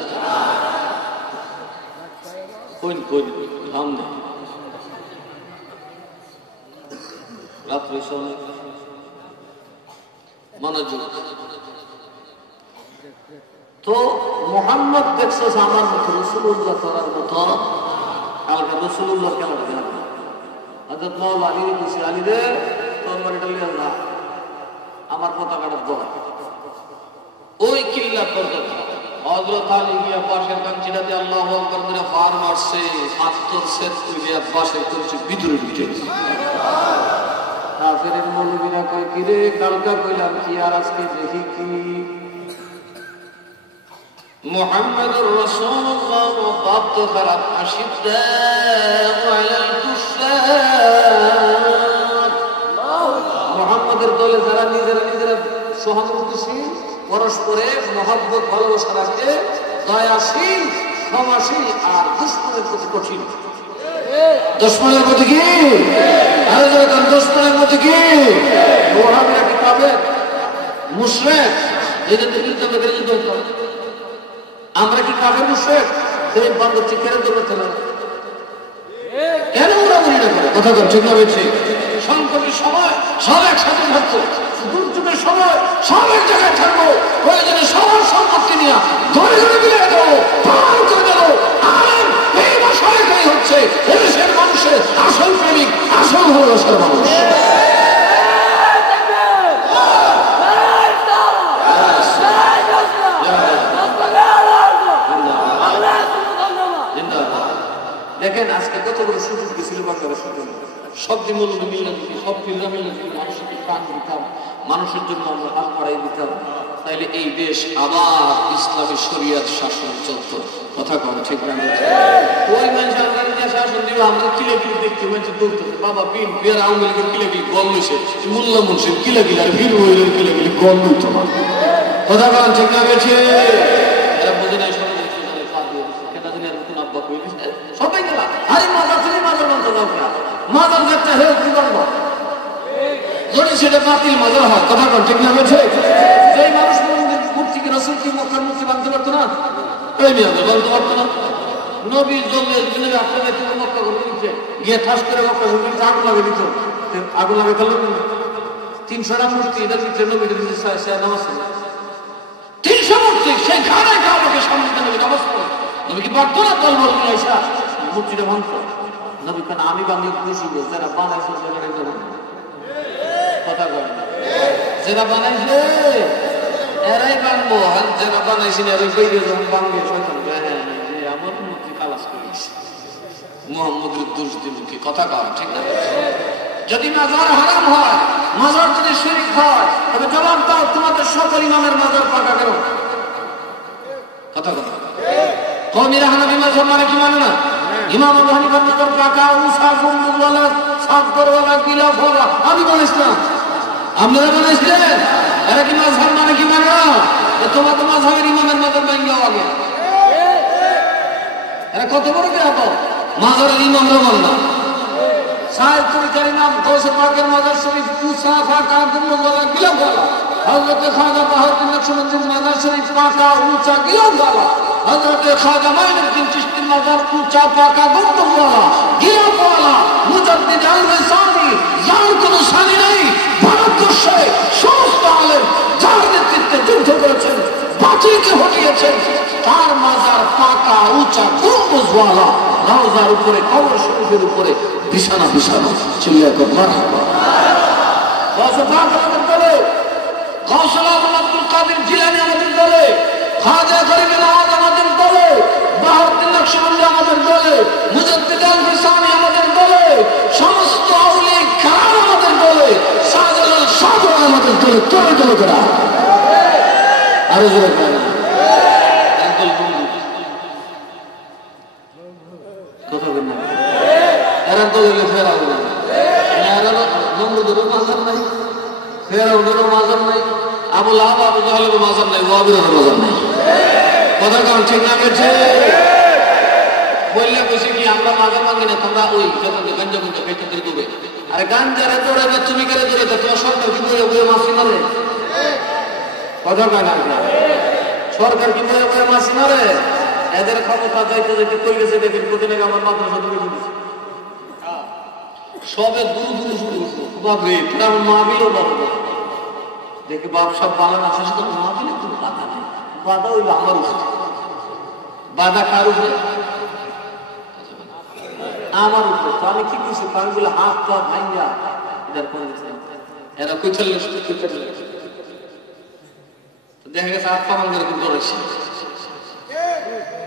কই কই ধাম নেই রাত্রে সময় মনোযোগ। তো মোহাম্মদ দেখছো আমার মতো, রাসূলুল্লাহ করার মতো। কালকে রাসূলুল্লাহ কেন গেলাম হযরত মাওলানা আলী বলছি, আলী রে তোর বাড়িটা লিয়ে যা, আমার পতাকাটা ধর। ওই কিল্লা পর্যন্ত হযরত আলী গিয়া পাশের কাঞ্চিটাতে আল্লাহু আকবার করে ফার মারছে, আত্মর সেট কইয়া পাশে করছে, ভিতরে ঢুকে গেছে। কাফেরের মৌলবীরা কয় কি রে কালকা কইলাম কি আর আজকে দেখি কি? মুহাম্মাদুর রাসূলুল্লাহ বাপ তো খারাপ, আশিদ্দাউ আলাল কুফার। মুহাম্মাদের দলে যারা নিজেরা নিজেরা সহানুভূতিশীল, পরস্পরে মহব্বত ভালোবাসা রাখে, দয়াশীল, ক্ষমাশীল, আর দুশমনের প্রতি কঠিন। দুশমনের প্রতি কি? আরে যখন দুশমনের প্রতি কি? ওহাবিরা কি কাফের মুশরিক? এদের বিরুদ্ধে আমাদের যুদ্ধ করতে, আমরা কি কাফের মুশরিক? সেই বন্ধ চিকের দৌড়াতে না কেন ওরা বলি না করে? কথা বল ঠিক না বলছি? সংকটের সময় সব একসাথে থাকতো, দুর্যোগের সময় সব এক জায়গায় থাকবো, প্রয়োজনে সবার সম্পত্তি নিয়ে ঘরে ঘরে মিলে দেবো, পালন করে দেবো। আর এই ভাষায় হচ্ছে এদেশের মানুষের আসল প্রেমিক, আসল ভালোবাসার মানুষ। দেখেন আজকে কত বড় সুযোগ দিয়েছিল বাংলাদেশের জন্য, সব দিমৌলবী মিল্লা দিতে, সব ফিল্লা মিল্লা দিতে, মানুষকে প্রাণ দিতাম, মানুষের জন্য আমরা হাত বাড়াই দিতাম, তাইলে এই দেশ আবার ইসলামী শরিয়াত শাসন চলত। কথা কম ঠিক না? ওই মানুষ আমরা শাসন দিব, আমরা কিলাকিলি দেখতে মানুষ দৌড়তেছে, বাবা পিন বিয়ার আওয়ামী লীগের কিলাকিলি গল লইছে, মোল্লা মুন্সির কিলাকিলি আর বীর ওইলের কিলাকিলি গল লইত না। কথা কম ঠিক না? গেছে এরা বোঝে নাই, সবাই সবাই গেলা আরে মাজার থেকে মাজার মানতে যাও না, মাজার যাচ্ছে হে কি করবো যদি সেটা বাতিল মাজার হয়। কথা কন ঠিক না? গেছে যেই মানুষ মূর্তিকে রসুলকে মক্কার মূর্তি বানতে পারতো না, এই মেয়ে বলতে পারতো না। নবী জলে আপনাদের থেকে মক্কা করে দিচ্ছে, গিয়ে ঠাস করে মক্কা করে আগুন লাগিয়ে দিত, আগুন লাগিয়ে ফেলল 300টা মূর্তি, এটার ভিতরে নবীটা দিচ্ছে নামাজ 300 মূর্তি, সেই ঘাড়ায় কাউকে সামনে নবী নামাজ পড়ে। নবী কি পারতো না দল বল নিয়ে আসা মূর্তিটা ভাঙত? নবী কেন আমি বাঙি খুশি বল, যারা বানাইছে কথা বলে, যারা বানাইছে এরাই বানবো, আর যারা বানাইছে এরাই বাইরে যখন বানবে শয়তান আমার মূর্তি খালাস করেছে, মুহাম্মদের দোষ দিল কি? কথা কর ঠিক না? যদি মাজার হারাম হয়, মাজার যদি শিরক হয়, তবে জবাব দাও তোমাদের সকল ইমামের মাজার পাকা কেন? কথা কথা কওমিরা হানাফি মাযহাব মানে কি মানে না? ইমাম আবু হানিফার মাজার পাকা, উসা গুম্বুদওয়ালা, সাতদরওয়ালা, গিলাফওয়ালা, আমি বানাইছিলাম, আপনারা বানাইছিলেন। এরা কি মাযহাব মানে কি মানে না? তোমাদের মাযহাবের ইমামের মাজার ভাঙা আগে, এরা কত বড় বেয়াদব, মাজারের ইমামরা মানলাম। সাহেব তরিকার ইমাম গৌসে পাকের মাজার শরীফ উসা পাকা গুম্বুদওয়ালা, গিলাফওয়ালা। হযরত খাজা বাহাউদ্দিন নকশবন্দির মাজার শরীফ পাকা উঁচা গিলাফওয়ালা। হযরত খাজা মাইনুদ্দিন চিশতির মাজার উঁচা পাকা গুম্বুদওয়ালা, গিলাফওয়ালা। মুজাদ্দিদ আল-রিসালি যার কোনো সানি নাই, ভারতবর্ষে সমস্ত আলেম যার নেতৃত্বে যুদ্ধ করেছেন, বাতিলকে হটিয়েছেন, তার মাজার পাকা উঁচা গম্বুজওয়ালা, রওজার উপরে কবর শরীফের উপরে বিছানা বিছানো। চিল্লায় কর মারহাবা। গৌসে পাক আমাদের দলে, গৌসুল আজম আব্দুল কাদের জিলানী আমাদের দলে, খাজা গরিবুল আওয়াজ আমাদের দলে, বাহাউদ্দিন নকশবন্দি আমাদের দলে, মুজাদ্দিদ আল-রিসালি আমাদের দলে, সমস্ত আউলিয়া কেরাম আমাদের দলে, শাহজালাল শাহজালাল আমাদের দলে। তোরে দলে করা আরো জোরে করা একদল বন্ধু কথা বলেন না, এরা দলে ফেরা বলে এরা বন্ধুদেরও মাজার নাই, ফেরাউনেরও মাজার নাই, আবু লাহাব আবু জাহলেরও মাজার নাই, ওয়াহাবীদেরও মাজার নাই। কথা কম ঠিক না? গেছে বললে বসে কি আমরা মাজার মাঙ্গি না, তোমরা ওই যখন গাঞ্জা গুঞ্জা পেটে দিয়ে দেবে। আরে গাঞ্জারে দৌড়ে না, তুমি কেড়ে দৌড়ে তো তোমার সরকার কি বয়ে বয়ে মাসি মারে? কথা কয় না, সরকার কি বয়ে বয়ে মাসি মারে? এদের ক্ষমতা যাইতে যাইতে কই গেছে দেখেন, কোদিন আগে আমার মাদ্রাসা তুমি সবে গুরু গুরু শুরু বাবরে, তার মাহবিলও বাবা দেখে বাপ সব বানান আসে, শুধু মাহবিলে কোনো বাধা নেই, বাধা হইল আমার উপরে। বাধা কার উপরে? আমার উপরে। তো আমি কি করছি? পাগুলো হাত পা ভাঙ্গা এদের করে এরা কই চললে দেখা গেছে হাত পা ভাঙ্গার কিন্তু রয়েছে।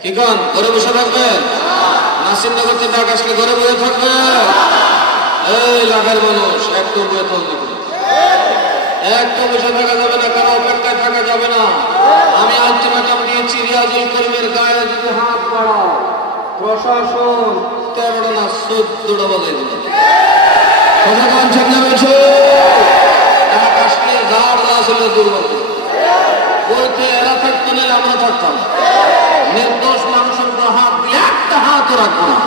কি কন ঘরে বসে থাকবেন? নাসিরনগর থেকে ডাক আসলে ঘরে বসে থাকবেন? এই লাখের মানুষ একটু বয়ে থাকবে, একটু বসে থাকা যাবে না, কারো অপেক্ষায় থাকা যাবে না। আমি আলটিমেটাম দিয়েছি, রিয়াজুল করিমের গায়ে যদি হাত বাড়াও, প্রশাসন 13টা না 14টা বাজাই দিল। কথা কন ঠিক না? বেছে ডাক আসলে যার যা ছিল দুর্গত বলতে এরা থাকতো না, আমরা থাকতাম। নির্দোষ মানুষের হাত দিয়ে একটা হাতও রাখবো না,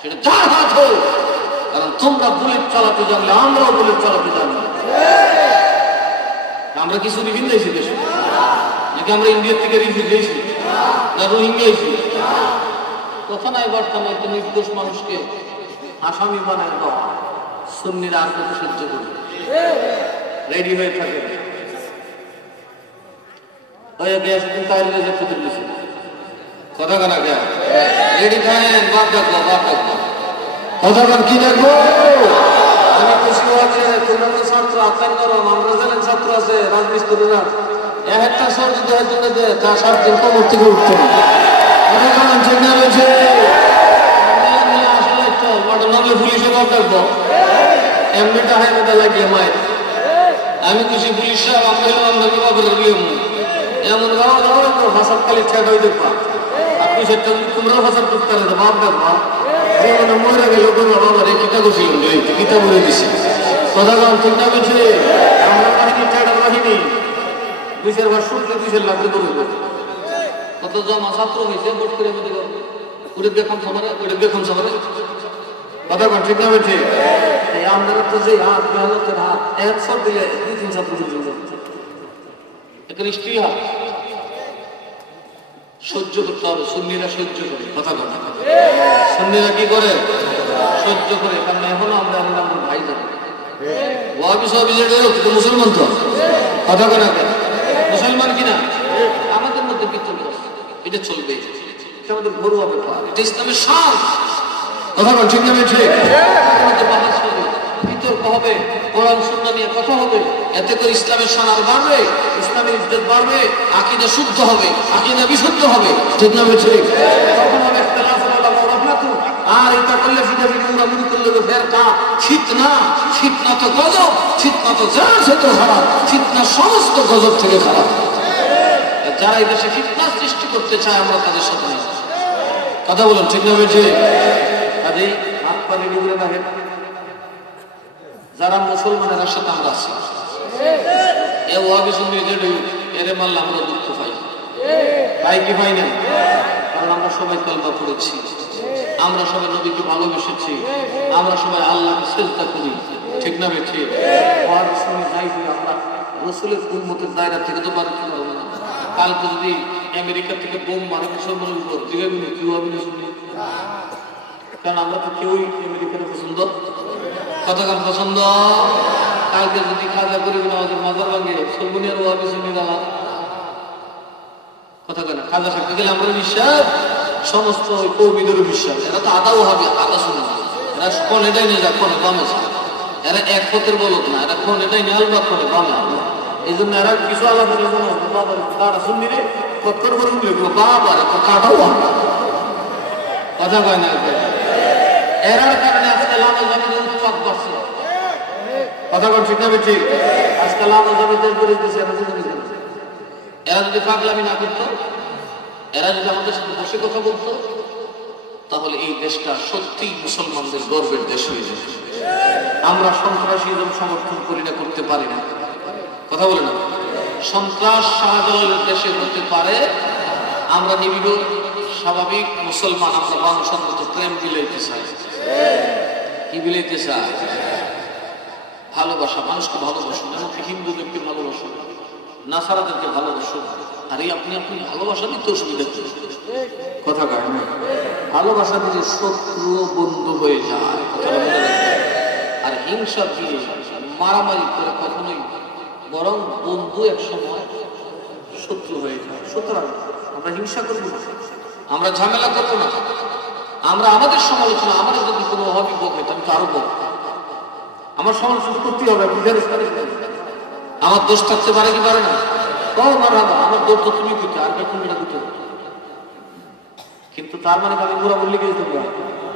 সেটা যার হাত হোক। কারণ তোমরা বুলেট চালাতে জানলে আমরাও বুলেট চালাতে জানি। আমরা কিছু বিভিন্ন দেশে দেশ নাকি আমরা ইন্ডিয়ার থেকে রিফিউজ দিয়েছি না রোহিঙ্গা হয়েছি? কথা নাই বার্তা নাই, একটা নির্দোষ মানুষকে আসামি বানায় দেওয়া সুন্নিরা আর কত সহ্য করবে? রেডি হয়ে থাকে। ওই গ্যাস তাহলে যেতে দিয়েছে কথা কানা কে রেডি থাকেন, বাপ ডাকবো, বাপ ডাকবো। কথা কান কি দেখবো? আমি খুশি হচ্ছে তোমরা তো ছাত্র আত্মান করো, আমরা জানেন ছাত্র আছে রাজমিস্ত্রিরা একটা সর্দি দেওয়ার জন্য দেয় তা 7 দিন কোমর থেকে উঠতে না। কথা কান ঠিক না রয়েছে? আসলে তো নামলে পুলিশে বাপ ডাকবো, এমনিটা হয় না লাগিয়ে মায়ের। আমি খুশি পুলিশ সাহেব আমরা আপনাকে বাপের এমন গাও গাও ভাষার খালি ঠেকাই দেখবা। আপনি সেটা তোমরা ভাষার টুকতে বাপ ডাকবা, জীবনে মরে গেল কোনো বাবা রে কিতা করছিলাম কিতা বলে দিছে। কথা গান ঠিক না বলছে? আমরা বাহিনী ঠেকার বাহিনী 2 বার শুনলে 2 লাখে করবো। কত জমা ছাত্র হয়েছে ভোট করে মধ্যে করবো, ওটা দেখাম সবারে, ওটা দেখাম সবারে। কথা গান ঠিক না বলছে? আমরা তো যে হাত মেহনতের হাত এক সব দিলে 2-3 ছাত্র এখানে স্ত্রী হাত সহ্য করতে হবে। সুন্নিরা সহ্য করে, কথা কথা সুন্নিরা কি করে? সহ্য করে। কারণ এখনো আমরা আমার ভাই যাবো ওয়াবি সবই যে মুসলমান তো কথা কেনা মুসলমান কিনা আমাদের মধ্যে বিতর্ক এটা চলবে, এটা আমাদের ঘরোয়া ব্যাপার, এটা ইসলামের শান। কথা বল ঠিক না? ঠিক। বিতর্ক হবে, কোরআন সুন্নাহ নিয়ে কথা হবে, এতে করে ইসলামের শান আর বাড়বে, ইসলামের ইজ্জত বাড়বে, আকীদা শুদ্ধ হবে, আকীদা বিশুদ্ধ হবে। ঠিক না? ঠিক। তখন হবে ইখতিলাফ ওয়া রাহমাতু। আর এটা করলে ফিদাবি মুরামুরি করলে ফেরকা ফিতনা, ফিতনা তো গজব, ফিতনা তো যার সাথে খারাপ, ফিতনা সমস্ত গজব থেকে খারাপ। যারা এই দেশে ফিতনা সৃষ্টি করতে চায় আমরা তাদের সাথে নেই। কথা বলুন ঠিক না? ঠিক। কাজেই হাত পা রেডি করে রাখেন। যারা মুসলমানের সাথে আমরা আছি, এ ওয়াবি সুন্নি যেটা এরে মারলে আমরা দুঃখ পাই, তাই কি পাই না? কারণ আমরা সবাই কলমা পড়েছি, আমরা সবাই নবীকে ভালোবেসেছি, আমরা সবাই আল্লাহকে সিজদা করি। ঠিক না? ঠিক। ওয়াবি সুন্নি যাই হই আমরা রাসূলের উম্মতের দায়রা থেকে তো বাদ দিতে পারবো না। কালকে যদি আমেরিকা থেকে বোম মারে মুসলমানের উপর, জিগাবি না কি ওয়াবি সুন্নি? কারণ আমরা তো কেউই আমেরিকার পছন্দ, কতক্ষণ পছন্দ। কালকে যদি খাজা করি আমাদের মাজার ভাঙে সর্বনিয়ার ওয়াবি সুন্নি দালা কথা কেন খাজা সাথে গেলে আমরা বিশ্বাস, সমস্ত ওই কৌমিদেরও বিশ্বাস। এরা তো আদাও হবে, আদা শুনে এরা কোন এটাই নিয়ে যাক, কোনে বামে এরা এক পথের বলত না, এরা কোন এটাই নিয়ে আলবা করে বামে। এই জন্য এরা কিছু আলাদা বাবা শুননি রে কত্তর করে উঠলে বাবা কাটাও কথা কয় না। এরার কারণে আজকাল আমার জমিদের উৎপাদ করছে। কথা কন ঠিক না? ঠিক। আজকাল আমার জমিদের করে দিচ্ছে এরা যদি পাগলামি না করতো, এরা যদি আমাদের সাথে বসে কথা বলতো, তাহলে এই দেশটা সত্যি মুসলমানদের গর্বের দেশ হয়ে যেত। আমরা সন্ত্রাসীদের সমর্থন করি না, করতে পারি না। কথা বলে না, সন্ত্রাস শাহজালালের দেশে হতে পারে। আমরা নিবিড় স্বাভাবিক মুসলমান, আমরা মানুষের মতো প্রেম বিলাইতে চাই। কি বিলাইতে চাই? ভালোবাসা, মানুষকে ভালোবাসুন, এমনকি হিন্দুদেরকে ভালোবাসুন, নাসারাদেরকে ভালোবাসুন। আর এই আপনি আপনি ভালোবাসা দিতে অসুবিধা কি? কথা কয় না, ভালোবাসা দিলে শত্রু বন্ধু হয়ে যায়, কথাটা মনে রাখবেন। আর হিংসা দিয়ে মারামারি করে কখনোই, বরং বন্ধু এক সময় শত্রু হয়ে যায়। সুতরাং আমরা হিংসা করব না, আমরা ঝামেলা করবো না, আমরা আমাদের সমালোচনা, আমাদের যদি কোনো অভাবী বকে আমি তো আরো বক, আমার সমালোচনা করতেই হবে। আমার দোষ থাকতে পারে কি পারে না? আমার দোষ তো তুমি করতে, আর তুমি না করতে। কিন্তু তার মানে আমি পুরা বললে গিয়ে তোমরা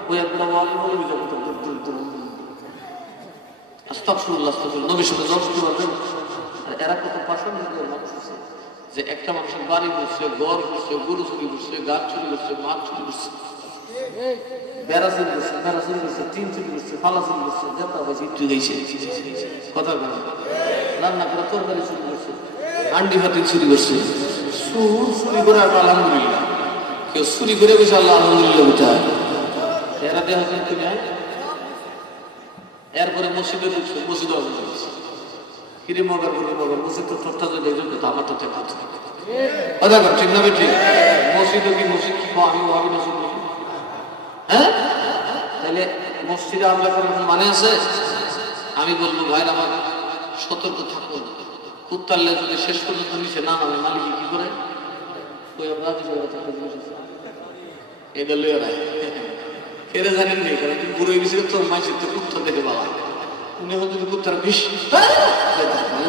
ওই একটা বলে যাবো আস্তাগফিরুল্লাহ, নবীর সাথে জব শুরু হবে। আর এরা কত পাষাণ মানুষ আছে যে একটা মানুষের বাড়ি করছে, ঘর করছে, গরু চুরি করছে, গাছ চুরি করছে, মাছ চুরি করছে, বেড়া চুরি করছে, বেড়া চুরি করছে, টিন চুরি করছে, ফালা চুরি করছে, যেটা হয়েছে একটু গেছে কথা বলে, রান্না করে তরকারি চুরি করছে, আন্ডি ভাতি চুরি করছে, সুর চুরি করে আর আলহামদুলিল্লাহ। কেউ চুরি করে গেছে আল্লাহ আলহামদুলিল্লাহ বুঝায়। এরা দেখা যায় কিনা এরপরে মসজিদে ঢুকছে, মসজিদে অবস্থা কিরে মগার বলে মগার মসজিদ তো ঠোঁটটা যদি দেখবেন তো আমার তো ঠিক আছে। ঠিক না ঠিক? মসজিদে কি মসজিদ কি আমি ভাবি না শুনবো, হ্যাঁ? তাহলে মসজিদে আমরা করার মানে আছে? আমি বলবো ভাইরা আমার সতর্ক থাকুন, কুত্তারলে যদি শেষ পর্যন্ত নিচে না নামে মালিক কি করে ওই রাজি এটা লইয়া নাই এরা জানেন নি, কারণ তুমি বুড়ো গেছিল তো মাঝে তো কুত্তা দেখে বাবা উনি হয়তো কুত্তার বিষ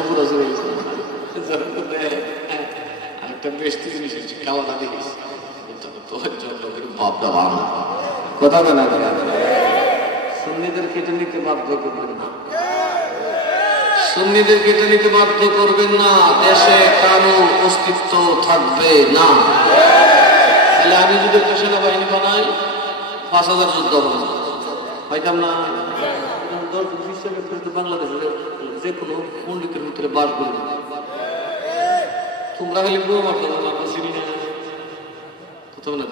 বুড়ো চলে গেছে। আরেকটা বেশি জিনিস হচ্ছে খাওয়াটা দেখিস তোর জন্য ভাবটা ভালো কথা বলে না, সুন্নিদের কেটে নিতে বাধ্য করবেন না, সুন্নিদের কেটে নিতে বাধ্য করবেন না, দেশে কারো অস্তিত্ব থাকবে না। তাহলে আমি যদি একটা সেনাবাহিনী বানাই ৫,০০০ যুদ্ধ পাইতাম না। বাংলাদেশের যে কোনো পণ্ডিতের ভিতরে বাস করবে, তোমরা খালি পুরো মারতে পারো, আমরা চিনি না কোথাও না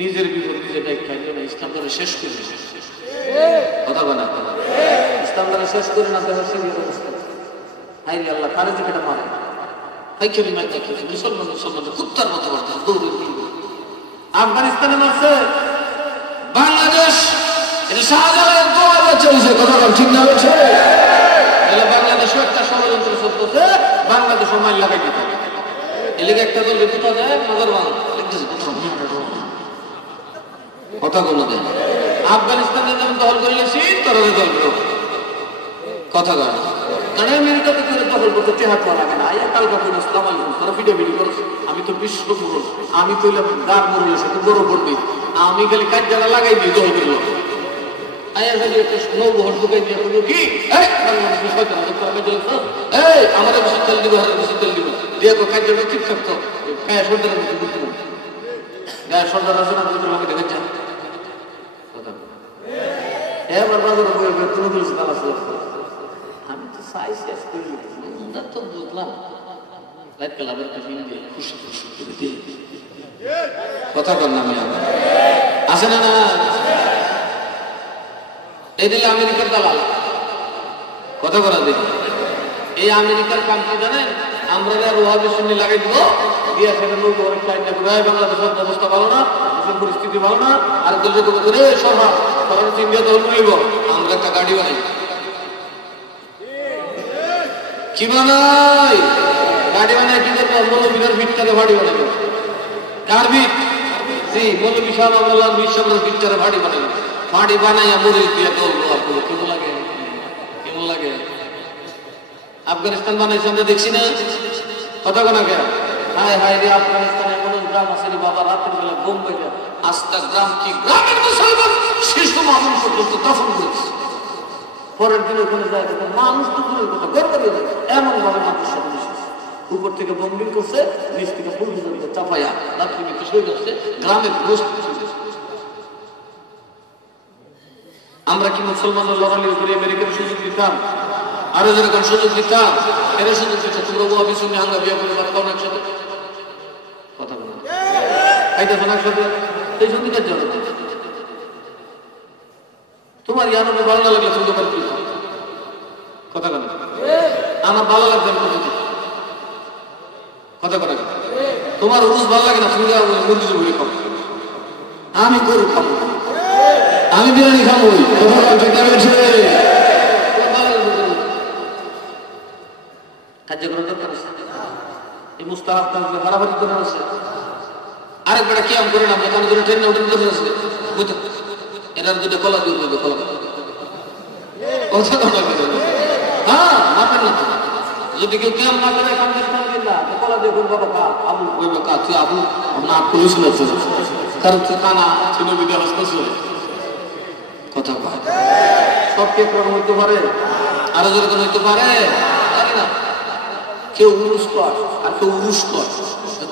নিজের বিপদ নিজে খাই না। ইসলাম দ্বারা শেষ করে কথা বলে ইসলাম দ্বারা শেষ করে না আল্লাহ কারে যে কেটা মারে মুসলমান মুসলমানদের কুত্তার মতো বার্তা দৌড়ে আফগানিস্তানে মারছে, বাংলাদেশ এটা শাহজালালের দোয়া চলছে, কথা বল ঠিক না বলছে। বাংলাদেশও একটা ষড়যন্ত্র চলতেছে, বাংলাদেশও মাইল লাগাই দিতে হবে। এলাকা একটা দল কোথাও যায় মজার বাংলা কথা কোনো দেয়। আফগানিস্তানে যেমন দখল করেছি তারা দল কথা কয় না, কারণ আমেরিকাতে করে দখল করতে টেহাট লাগে না। কালকা করে ইসলাম আলাইকুম তারা ভিডিও করেছে, আমি তো বিশ্ব মুরল, আমি তো গার মুরল সাথে বড় পড়বি, আমি খালি কাজ যারা লাগাই দিই দল করলো নৌবহর ঢুকাই দিয়ে কি আমাদের বেশি তেল দিব, বেশি তেল দিব দিয়ে কাজ ঠিক থাকতো গায়ে সর্দার গায়ে সর্দার আছে না আমাকে দেখেছেন এবার বাজারে তুমি বলছি তারা আমি তো চাই শেষ করে তো বুঝলাম খুশি খুশি করে দিয়ে কথা বল না আমি আসে না না এই দিলে আমেরিকার দালাল কথা বলা দেখি। এই আমেরিকার কান্ট্রি জানেন আমরা ওয়াহাবি সুন্নি লাগাই দিব দিয়ে সেটা নৌকো অনেক চাইনা করে বাংলাদেশের অবস্থা ভালো না, দেশের পরিস্থিতি ভালো না, আর দলকে করে সরকার ইন্ডিয়া দল নিব আমরা একটা গাড়ি বানাই কি বানাই গাড়ি বানায় কি করবো মৌলবীদের ভিতরে ভাড়ি বানাবো কার ভিত জি মৌলবী সাহেব আল্লাহ বিশ্বরের ভিতরে ভাড়ি বানাবো ভাড়ি বানাইয়া মরিচ দিয়ে দল কেমন লাগে কেমন লাগে। আফগানিস্তান বানাইছে আমরা দেখছি না কথা কোনা কে হায় হায় রে আফগানিস্তানে এমন গ্রাম আছে রে বাবা রাতের বেলা বোম বেজে আস্তা গ্রাম কি গ্রামের মুসলমান শিশু মানুষ পর্যন্ত দফন করেছে, পরের দিন ওখানে যায় মানুষ তো দূরের কথা গর্ব দিয়ে যায় এমন ভাবে মানুষ সব উপর থেকে বম্বিং করছে, নিচ থেকে ফুল চাপাইয়া রাত্রি মৃত্যু শুয়ে যাচ্ছে গ্রামের গোষ্ঠ। আমরা কি মুসলমানরা লড়ালির করে আমেরিকার সুযোগ দিতাম, আরো যেরকম সুযোগ দিতাম এরা সুযোগ দিচ্ছে তোমরা ওয়াহাবি সুন্নি হাঙ্গা বিয়ে করে বাদ খাও না একসাথে কথা বলো খাইতেছো না একসাথে এই সুন্দর জন্য তোমার ইয়ানো ভালো না লাগলে সুন্দর করে কথা বলো আমার ভালো লাগবে কথা বলে তোমার উরুস ভালো লাগে না তুমি মুরগি মুরগি খাও, আমি গরু খাবো, আমি বিরিয়ানি খাবো কার্যক্রম দরকার আছে এই মুস্তাহাব কাজে বাড়াবাড়ি করে আছে আরেক বেটা কি আম করে না দোকানে ধরে ট্রেনে উঠে ধরে আছে বুঝতে এটার দুটো কলা দিয়ে দেবে কলা কথা হ্যাঁ মাপেন না যদি কেউ কেমন না করে কলা দিয়ে বাবা কা আবু ওই কা তুই আবু আমরা আপ করে শুনেছি কারণ তুই কানা ছিল বিদে হাসতেছ কথা কয় সব কে ক্রম হইতে পারে আরো যেরকম হইতে পারে জানি না কেউ উরুস কর আর কেউ উরুস কর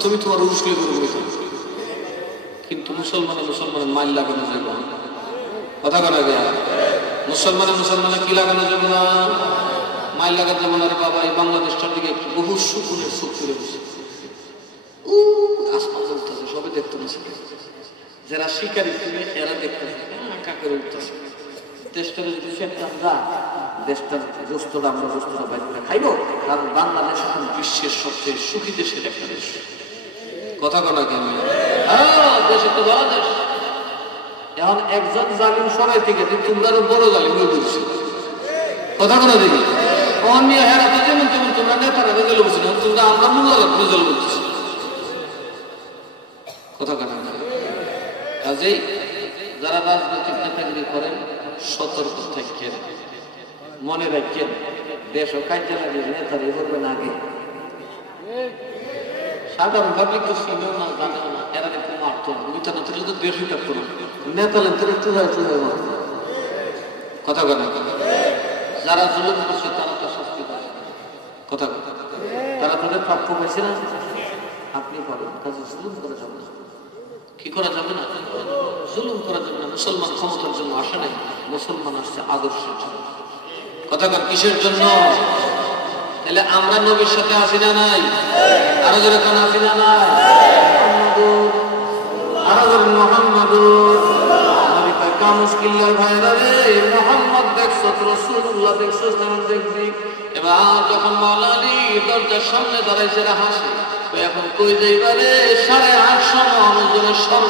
তুমি তোমার উরুস কে করবে কিন্তু মুসলমানের মাইল লাগানো যাবে না কথা করা যায় মুসলমানের কি লাগানো যাবে না মাইল লাগাতে যাবে না রে বাবা। এই বাংলাদেশটার দিকে একটু বহু সুকুনের সুখ ফিরে বসে আসমান চলতেছে সবে দেখতে পাচ্ছে যারা শিকারী ছিল এরা দেখতেছে কাকের উঠতেছে দেশটা যদি ফেরতাম যা দেশটার গোস্তটা আমরা গোস্তটা বাইর করে খাইব, কারণ বাংলাদেশ এখন বিশ্বের সবচেয়ে সুখী দেশের একটা দেশ কথা বলা কেন দেশ একটা বড় দেশ। এখন একজন জালিম সবাই থেকে তোমরা বড় জালিম হয়ে বলছি কথা বলা দেখি অন্য হেরা তো যেমন তেমন তোমরা নেতারা রেজাল বলছি না তোমরা আমরা মূল্য রেজাল বলতেছি কথা কথা কাজেই যারা রাজনৈতিক নেতাগিরি করেন সতর্ক থাকেন, মনে রাখেন দেশ ও কার্যালয়ের নেতারাই করবেন আগে। সাধারণ পাবলিক তো চিনেও না, জানেও না, এরা একটু মারত না, মিথ্যা না থাকলে তো দেশই থাকতো না, নেতা লেনতে চুলায় চুলায় মারত। কথা কথা যারা জুলুম করছে তারা তো শাস্তি পাচ্ছে। কথা কথা তারা তাদের প্রাপ্য পাইছে না, আপনি পাবেন। কাজে জুলুম করা যাবে না। কি করা যাবে না? জুলুম করা যাবে না। মুসলমান ক্ষমতার জন্য আসে নাই, মুসলমান আসছে আদর্শের জন্য। কথা কর কিসের জন্য? তাহলে আমরা নবীর সাথে আসি না নাই? আরো জোরে কোন আসি না নাই? আরো জোরে মুহাম্মাদুর নবী পাক মুশকিলের ভাইরা রে, মুহাম্মদ দেখছো, রাসূলুল্লাহ দেখছো, তেমন দেখবি। এবার যখন মাওলা আলী দরজার সামনে দাঁড়াইছে হাসে, এখন কই যাইবারে 850 মানুষজনের সব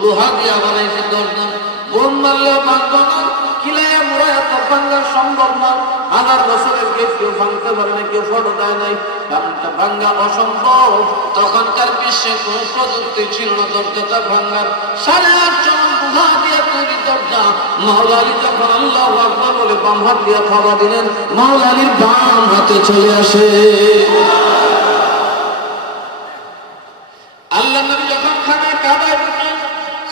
লোহা দিয়া বানাইছে দরজা, বোম মারলেও ভাঙবো না, কিলাইয়া মোড়াইয়া তো ভাঙা সম্ভব না। 1000 বছরের গেট কেউ ভাঙতে পারে না, কেউ ফটো দেয় নাই, কারণটা ভাঙা অসম্ভব। তখনকার বিশ্বে কোন প্রযুক্তি ছিল না দরজাটা ভাঙার। 850 লোহা দিয়া তৈরি দরজা। মাওলা আলী যখন আল্লাহু আকবার বলে বাম হাত দিয়া থাবা দিলেন, মাওলা আলীর বাম হাতে চলে আসে। আল্লাহ নবী যখন খানায় কাবায় ঢুকেন,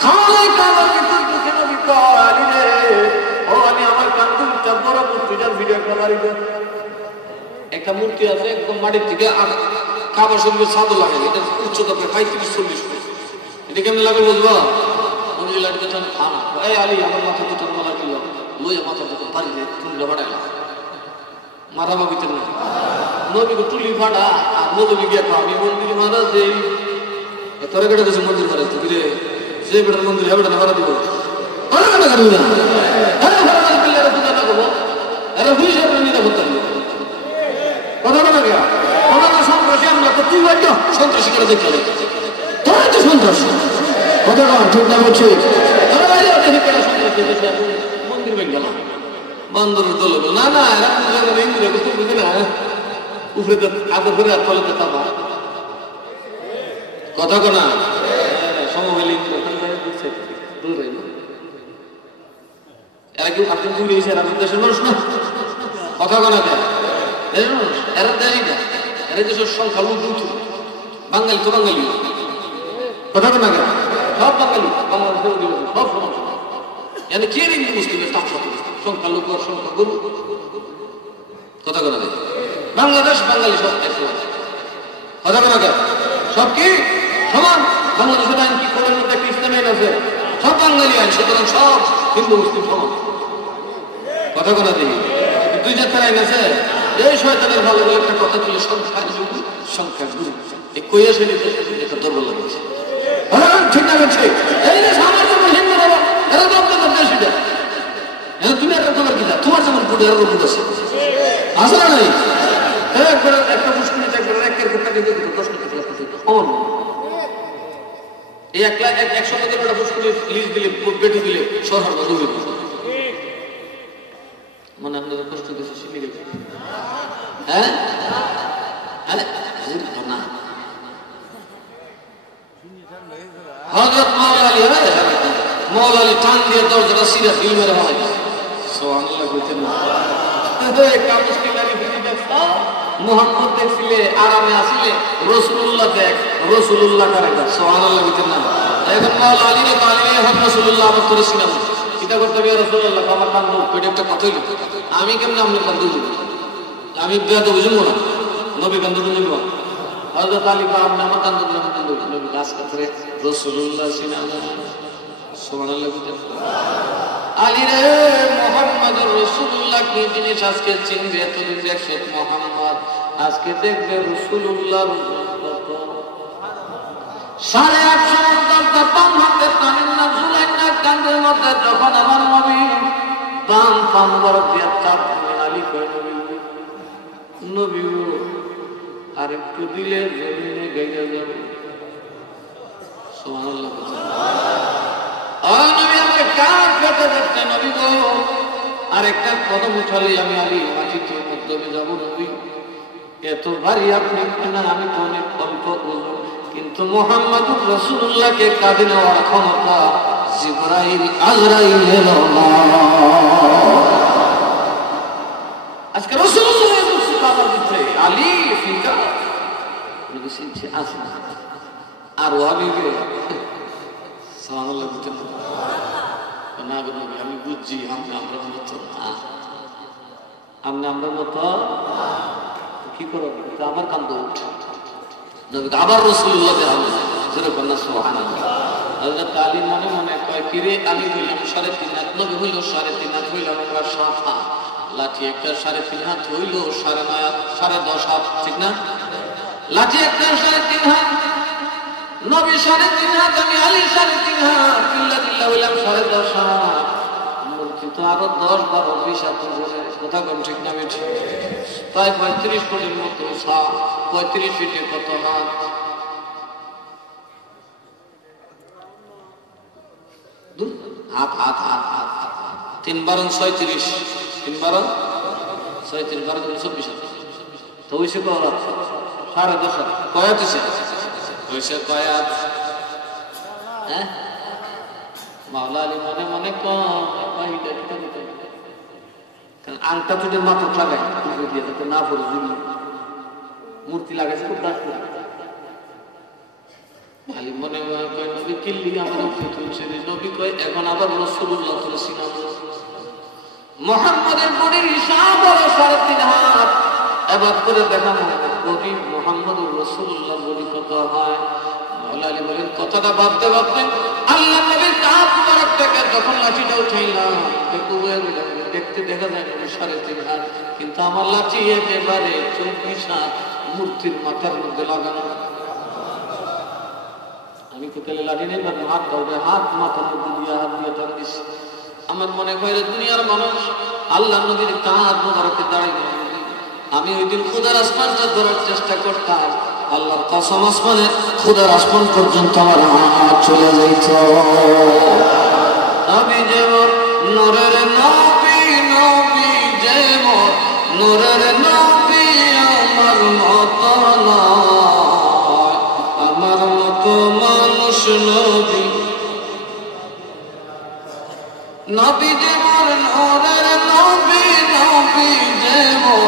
খানায় কাবার ভিতর ঢুকে নবী কয়, আলী রে, ও আলী, আমার কান্দুলটা বড় মূর্তিটার ভিডিও একটা বাড়ি দেন। একটা মূর্তি আছে একদম মাটির থেকে কাবার সঙ্গে ছাদও লাগে, এটা উচ্চতা প্রায় 35-40 ফুট। এটা কেমন লাগে বুঝবো? মন্দির লাঠিতে খানা, এই আলী, আমার মাথা দুটো মারা দিল, লইয়া মাথা দুটো পারি দিয়ে তুলে বাড়াইলাম, মারা ভাবিতে না নবীকে তুলি ফাটা। আর নবী গিয়ে আমি মন্দিরে মারা দেই, তোরা কেটে দিয়েছে মন্দির মারা তুই রে, যে বেটার মন্দির হবে না মারা দিব। সন্ত্রাসী করে দেখতে তোরা তো সন্ত্রাসী, কথা ঠিক না বলছে। মন্দির ভেঙে গেল, বান্দরের দল না না, বুঝে না, উপরে আগে ঘুরে আর তলে তাবা কথা কোনা সমবেলি এরা কেউ আপনি দূরে এসে এরা দেশের মানুষ না, কথা কোনা দেয় দেশের মানুষ, এরা দেয়ই না, এরা দেশের সংখ্যালঘু বাঙালি তো বাঙালি, কথা কোনা কেন সব বাঙালি, বাংলাদেশ সব সমস্যা এখানে কে হিন্দু মুসলিমের তাপ সংখ্যালঘু আর সংখ্যাগুরু, কথা কোনা দেয় বাংলাদেশ বাঙালি সব কথা কোনা কেন সব কি সমান। বাংলাদেশের আইন কি কোরআনের মধ্যে একটা ইসলামী আইন আছে, সব বাঙালি আইন, সুতরাং সব হিন্দু মুসলিম সমান, কথা কোনা দিই। 2 জাতের আইন আছে, এই শয়তানের ভালো বলে একটা কথা ছিল সংখ্যাগুরু, এই কইয়া শুনি একটা দুর্বল লাগছে। ঠিক না বলছে এই যে আমার যেমন হিন্দু বাবা এরা তো আপনাদের দেশ, এটা তুমি একটা তোমার কি তোমার যেমন বুট এর বুট আছে আছে না নাই? একবার একটা মুশকিল একবার একের বুটটা দিয়ে দিত 10 টাকা কম এই 1 লাখ 100 টাকা একটা মুশকিল লিজ দিলে বেটি দিলে শহর বন্ধ হয়ে যাবে। মনে আপনাদের কষ্ট দিয়েছে শিখে গেছে, হ্যাঁ আরে না হযরত মাওলা আলী, মাওলা আলী টান দিয়ে দরজাটা সিরা ফিল মেরে হয় সুবহানাল্লাহ কইতেন না। একটা মুশকিল লাগি ফিরে দেখছো মুহাম্মদ দেখছিলে আরামে আসিলে, রাসূলুল্লাহ দেখ রাসূলুল্লাহ করে দেখ সুবহানাল্লাহ কইতেন না। এখন মাওলা আলী রে কালিয়ে হক রাসূলুল্লাহ আমার করে সিনাম কিটা করতে হবে, রাসূলুল্লাহ আমার কান পেটে একটা কথা হইল, আমি কেমনে আপনি কান দুই আমি বেয়াদব বুঝবো না, নবী কান দুই নিব হযরত আলী কাম আমার কান দুই নবী কাজ করে রাসূলুল্লাহ সিনাম সুবহানাল্লাহ কইতেন। আলী রে মুহাম্মদুর রাসূলুল্লাহ কি জিনিস আজকে চিনবে, তুমি দেখছো মুহাম্মদ, আজকে দেখবে রাসূলুল্লাহর কত 850 দরজা বাম হাতে টানেন না ঝুলাইন না কাঁধের মধ্যে, যখন আমার নবী বাম পাম বরফ দিয়া চাপ দিলেন, আলী কয় নবী আর একটু দিলে জমিনে গাইয়া যাবে সুবহানাল্লাহ। আর একটা কদম উঠালে আমি আলী মাটিতে মাধ্যমে যাবো নবী, এত ভারী আপনি না, আমি তো অনেক অল্প ওজন, কিন্তু মুহাম্মদুর রাসূলুল্লাহকে কাঁধে নেওয়ার ক্ষমতা জিবরাইল আজরাইলের না। আজকে রাসূলুল্লাহ কাবার ভিতরে আলী ফিকা নবী আছে আর ওয়াবিবে সুবহানাল্লাহ বলতে না গো নবী আমি বুঝছি আমরা মতো আমরা মতো কি করো আমার কান্দ উঠে নবী আবার রাসূলুল্লাহ দেখালো যেরকম না সুবহানাল্লাহ। হযরত আলী মনে মনে কয় কিরে আমি হইলাম 3.5 হাত, নবী হইল 3.5 হাত, হইলাম আমরা 7 হাত, লাঠি একটা 3.5 হাত হইল 9.5 হাত, 10.5 হাত, ঠিক না? লাঠি একটা 3.5 হাত, নবী 3.5 হাত, আমি আলী 3.5 হাত, কিল্লা দিল্লা হইলাম 10.5 হাত, মূর্তি তো আরো 10-12 20 হাত বলে কথা কোন ঠিক না বেঠি? প্রায় 35 ফুটের মতো 35 ফিটে কত হাত? হাত হাত হাত হাত 3 × 36, 3 × 36, 12 × 24 তো হইছে কত? 10.5 হাত। কয়াত হইছে কয়াত? হ্যাঁ মাওলা আলী মনে মনে কারণ আংটা যদি মাথা লাগায় দিয়ে যাতে না পড়ে জুড়ি মূর্তি লাগাইছে খুব দাস করে ভালি মনে কয় নবী কিল্লি আমার উঠে তুলছে নবী কয় এখন আবার রাসূলুল্লাহ তুলছিল মুহাম্মাদের বডির হিসাব হলো 3.5 হাত। এবার করে দেখানো বডি মুহাম্মাদুর রাসূলুল্লাহ বডি কত হয়? মাওলা আলী বলেন কথাটা ভাবতে ভাবতে আল্লাহ নবীর কাঁধ মুবারকটাকে যখন লাঠিটা উঠাইলাম দেখতে দেখা যায় 3.5 হাত, কিন্তু আমার লাঠি একেবারে 24 হাত মূর্তির মাথার মধ্যে লাগানো। আমি তো তাহলে লাঠি নেই হাত ধরবে হাত মাথার মধ্যে দিয়ে হাত দিয়ে টান দিচ্ছি। আমার মনে হয় দুনিয়ার মানুষ আল্লাহ নবীর কাঁধ মুবারকে দাঁড়িয়ে আমি ওই দিন খোদার আসমানটা ধরার চেষ্টা করতাম, আল্লাহর কসম আসমানে খোদার আসমান পর্যন্ত আমার হাত চলে যাইত। আমি যেমন নূরের নবী, নবী যেমন নূরের নবী, আমার মতো নয়, আমার মতো মানুষ নবী। নবী যেমন নূরের নবী, নবী যেমন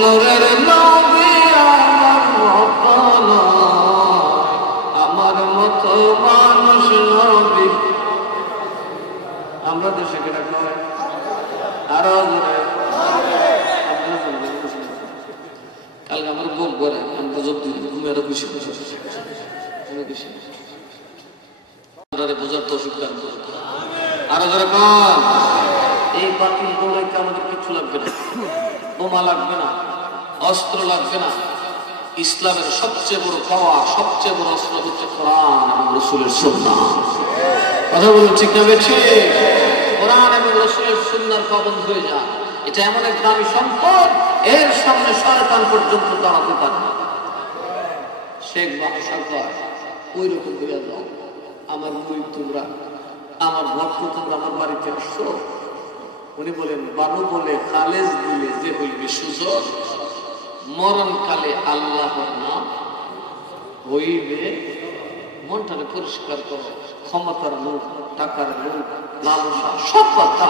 নূরের নবী, আমার মতো নয়, আমার মতো মানুষ নবী। আমরা দেশে কেটা কয় আরো কালকে আমার বুক করে আমরা যদি ঘুমে আরো খুশি খুশি বোঝার তো অসুখ আরো যারা কন এই বাতিল দৌড়াইতে আমাদের কিছু লাগবে না, বোমা লাগবে না, অস্ত্র লাগবে না। ইসলামের সবচেয়ে বড় পাওয়া, সবচেয়ে বড় অস্ত্র হচ্ছে কোরআন এবং রাসূলের সুন্নাহ। কথা বলুন ঠিক না বেঠিক? কোরআন এবং রাসূলের সুন্নাহর পাবন্ধ হয়ে যা, এটা এমন এক দামি সম্পদ, এর সামনে শয়তান পর্যন্ত দাঁড়াতে পারে না। শেখ মহাসাগর ওই রকম করে যাও, আমার মুরিদ তোমরা, আমার ভক্ত তোমরা আমার বাড়িতে আসছো। উনি বলেন বানু বলে খালেজ দিলে যে হইবে সুযোগ, মরণকালে আল্লাহর নাম হইবে। মনটাকে পরিষ্কার করো, ক্ষমতার মুখ, টাকার মুখ, লালসা সব কথা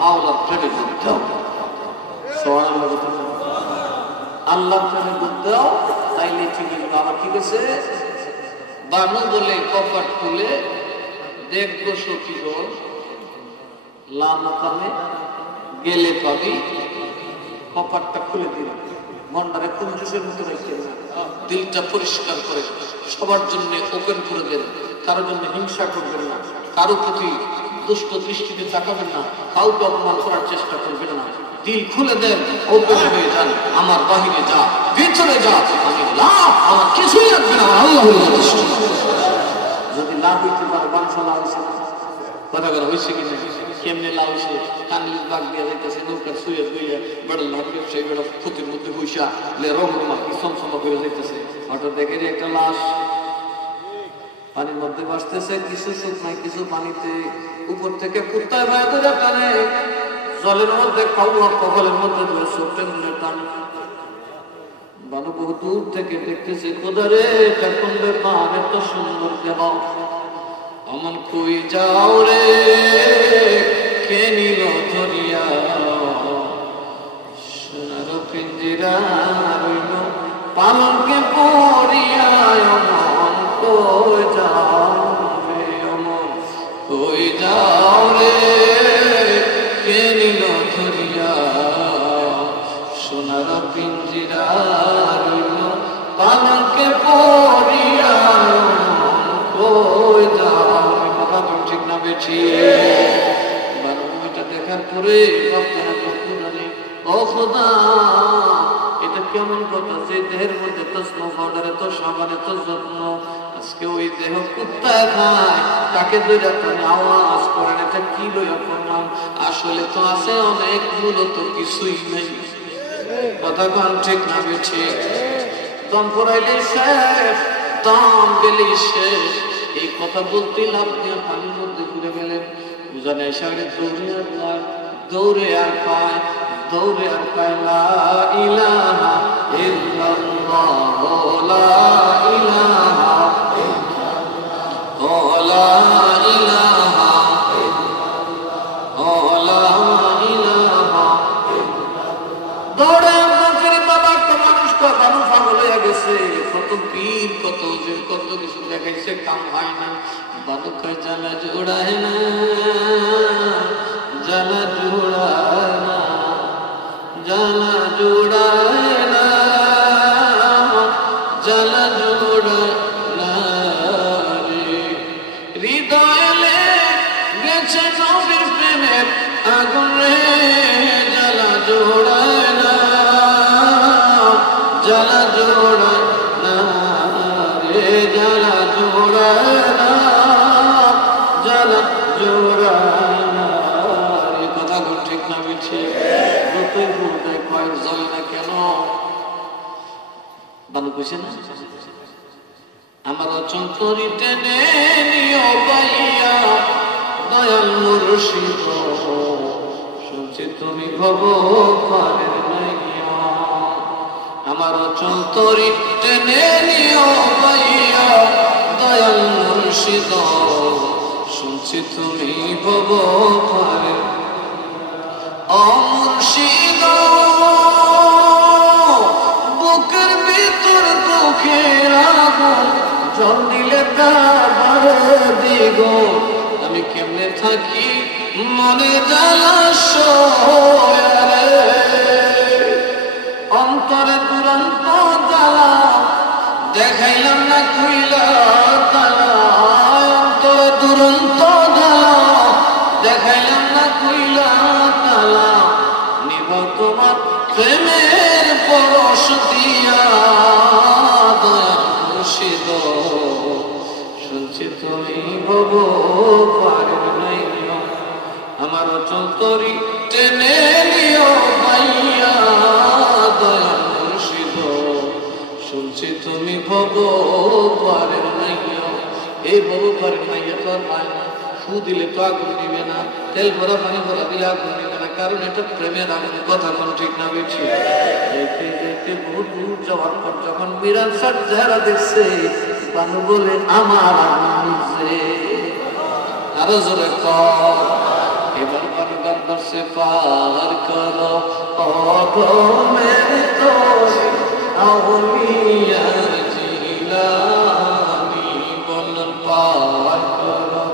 মাওলার প্রেমে দুধ দাও, আল্লাহর প্রেমে দুধ দাও, তাইলে ঠিকই। আবার কি বলছে? বানু বলে কপাট খুলে দেখবো সখীগণ, লামাকামে গেলে পাবি। কপাটটা খুলে দিল, মনটারে কুঞ্জুসের মতো রেখে দিলটা পরিষ্কার করে সবার জন্য ওপেন করে দেন। কারোর জন্য হিংসা করবেন না, কারো প্রতি দুষ্ট দৃষ্টিতে তাকাবেন না, কাউকে অপমান করার চেষ্টা করবেন না। দিল খুলে দেন, ওপেন হয়ে যান। আমার বাহিরে যা, ভিতরে যা, আমি লাভ, আমার কিছুই লাগবে না, আল্লাহ যথেষ্ট। যদি লাভ হইতে পারে বাংশা লাভ হয়েছে, কথা করা হয়েছে কিনা? কেমনে লাভ হয়েছে? কানলি বাগ দিয়ে যাইতেছে, নৌকার শুয়ে শুয়ে বেড়া লাভ ব্যবসায়ী বেড়া ক্ষতির মধ্যে বৈশা রমরমা কি সমসমা করে যাইতেছে। হঠাৎ দেখে একটা লাশ পানির মধ্যে ভাসতেছে, কিছু সুখ নাই, কিছু পানিতে। উপর থেকে কুত্তায় ভাই ধরে টানে, জলের মধ্যে খাওয়া কপালের মধ্যে সুখ টেনে টানে। বানু বহু দূর থেকে দেখতেছে খোদারে এটা কোন ব্যাপার, এত সুন্দর দেহ, অমন কই যাও রে, কে নিল ধরিয়া, সোনার পিঞ্জিরা রইল পালকে পড়িয়া, অমন কই যাও রে, অমন কই যাও রে, কে নিল ধরিয়া, সোনার পিঞ্জিরা রইল পালকে পড়িয়া, কই যাও। কথা তো ঠিক না বেঠি? এটা দেখার পরে ও খোদা, এটা কেমন কথা যে দেহের মধ্যে তো স্নো পাউডার, এত সাবান, এত যত্ন, আজকে ওই দেহ কুত্তা খায়, তাকে দুইটা আওয়াজ করেন, এটা কি লইয়া করলাম? আসলে তো আছে অনেক, মূলত কিছুই নেই। কথা কন ঠিক না বেঠি? দম পড়াইলে শেষ, দম গেলে শেষ। এই কথা বলতে লাভ দিয়ে পানির মধ্যে ঘুরে গেলেন। উজানে সাড়ে দৌড়ে আর পায়, দৌড়ে আর পায়, দৌড়ে আর পায়, লা ইলাহা ইল্লাল্লাহ, লা ইলাহা ইল্লাল্লাহ, লা ইলাহা ইল্লাল্লাহ, লা ইলাহা ইল্লাল্লাহ। দৌড়ে মানুষ পাগল হয়ে গেছে, কত পীর, কত ওজন, কত কিছু দেখাইছে, কাম হয় না। বালু কয় জ্বালা জোড়ায় না, জ্বালা জোড়ায় না, জ্বালা জোড়ায় না, জ্বালা জোড়ায় না রে। হৃদয়ে গেছে নবীর প্রেমের আগুন রে, জ্বালা জোড়ায় না, জ্বালা জোড়ায় না রে, জ্বালা জোড়ায় না, জ্বালা জোড়ায় না রে। কথা ঠিক না মিছে? যতই বলতে কয় জ্বলে না কেন? ভালো কইছে না? আমার চন্তরি টেনে নিও পাইয়া, দয়াল মুর্শিদ শুনছি তুমি ভব পারের নাইয়া। আমার চন্তরি টেনে নিও পাইয়া, দয়াল মুর্শিদ শুনছি তুমি ভব পারের। ও মুর্শিদ বুকের ভিতর দুঃখের আগুন, জল দিলে তার বাড়ে দ্বিগুণ। আমি কেমনে থাকি মনে জ্বালা সয়ারে, অন্তরে দুরন্ত জ্বালা, দেখাইলাম না খুইলা তালা, অন্তরে দুরন্ত জ্বালা, দেখাইলাম না খুইলা তালা। নিব তোমার প্রেমের পরশ দিয়া, দয়াল মুর্শিদ শুনছি তুমি ভব পারের নাইয়া। আমার চন্তরি টেনে নিও পাইয়া, দয়াল মুর্শিদ শুনছি তুমি ভব পারের নাইয়া। এই ভব পারের নাইয়া তো আর পায় না, ফু দিলে তো আগুন নিবে না, তেল ভরা পানি ভরা দিলে আগুন নিবে না, কারণ এটা প্রেমের আগুন। কথা কোন ঠিক না বেশি? দেখতে দেখতে বহু দূর যাওয়ার পর যখন মিরান সার চেহারা দেখছে, বানু বলে আমার আগুন নিচ্ছে। আরো জোরে কর। এবার বানু গান ধরছে, পার করো অগমের তরি আউলিয়ার জিলানি, বললেন পার করো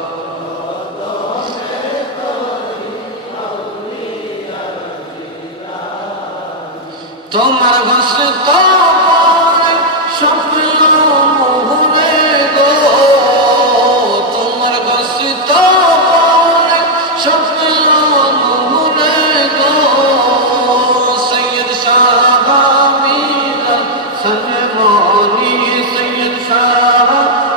তোমার ঘষে তো স্বপ্ন মোহনে গো, তোমার ঘষে তো স্বপ্ন মোহনে গো। সৈয়দ শাহ মীরান সনমানি, সৈয়দ শাহ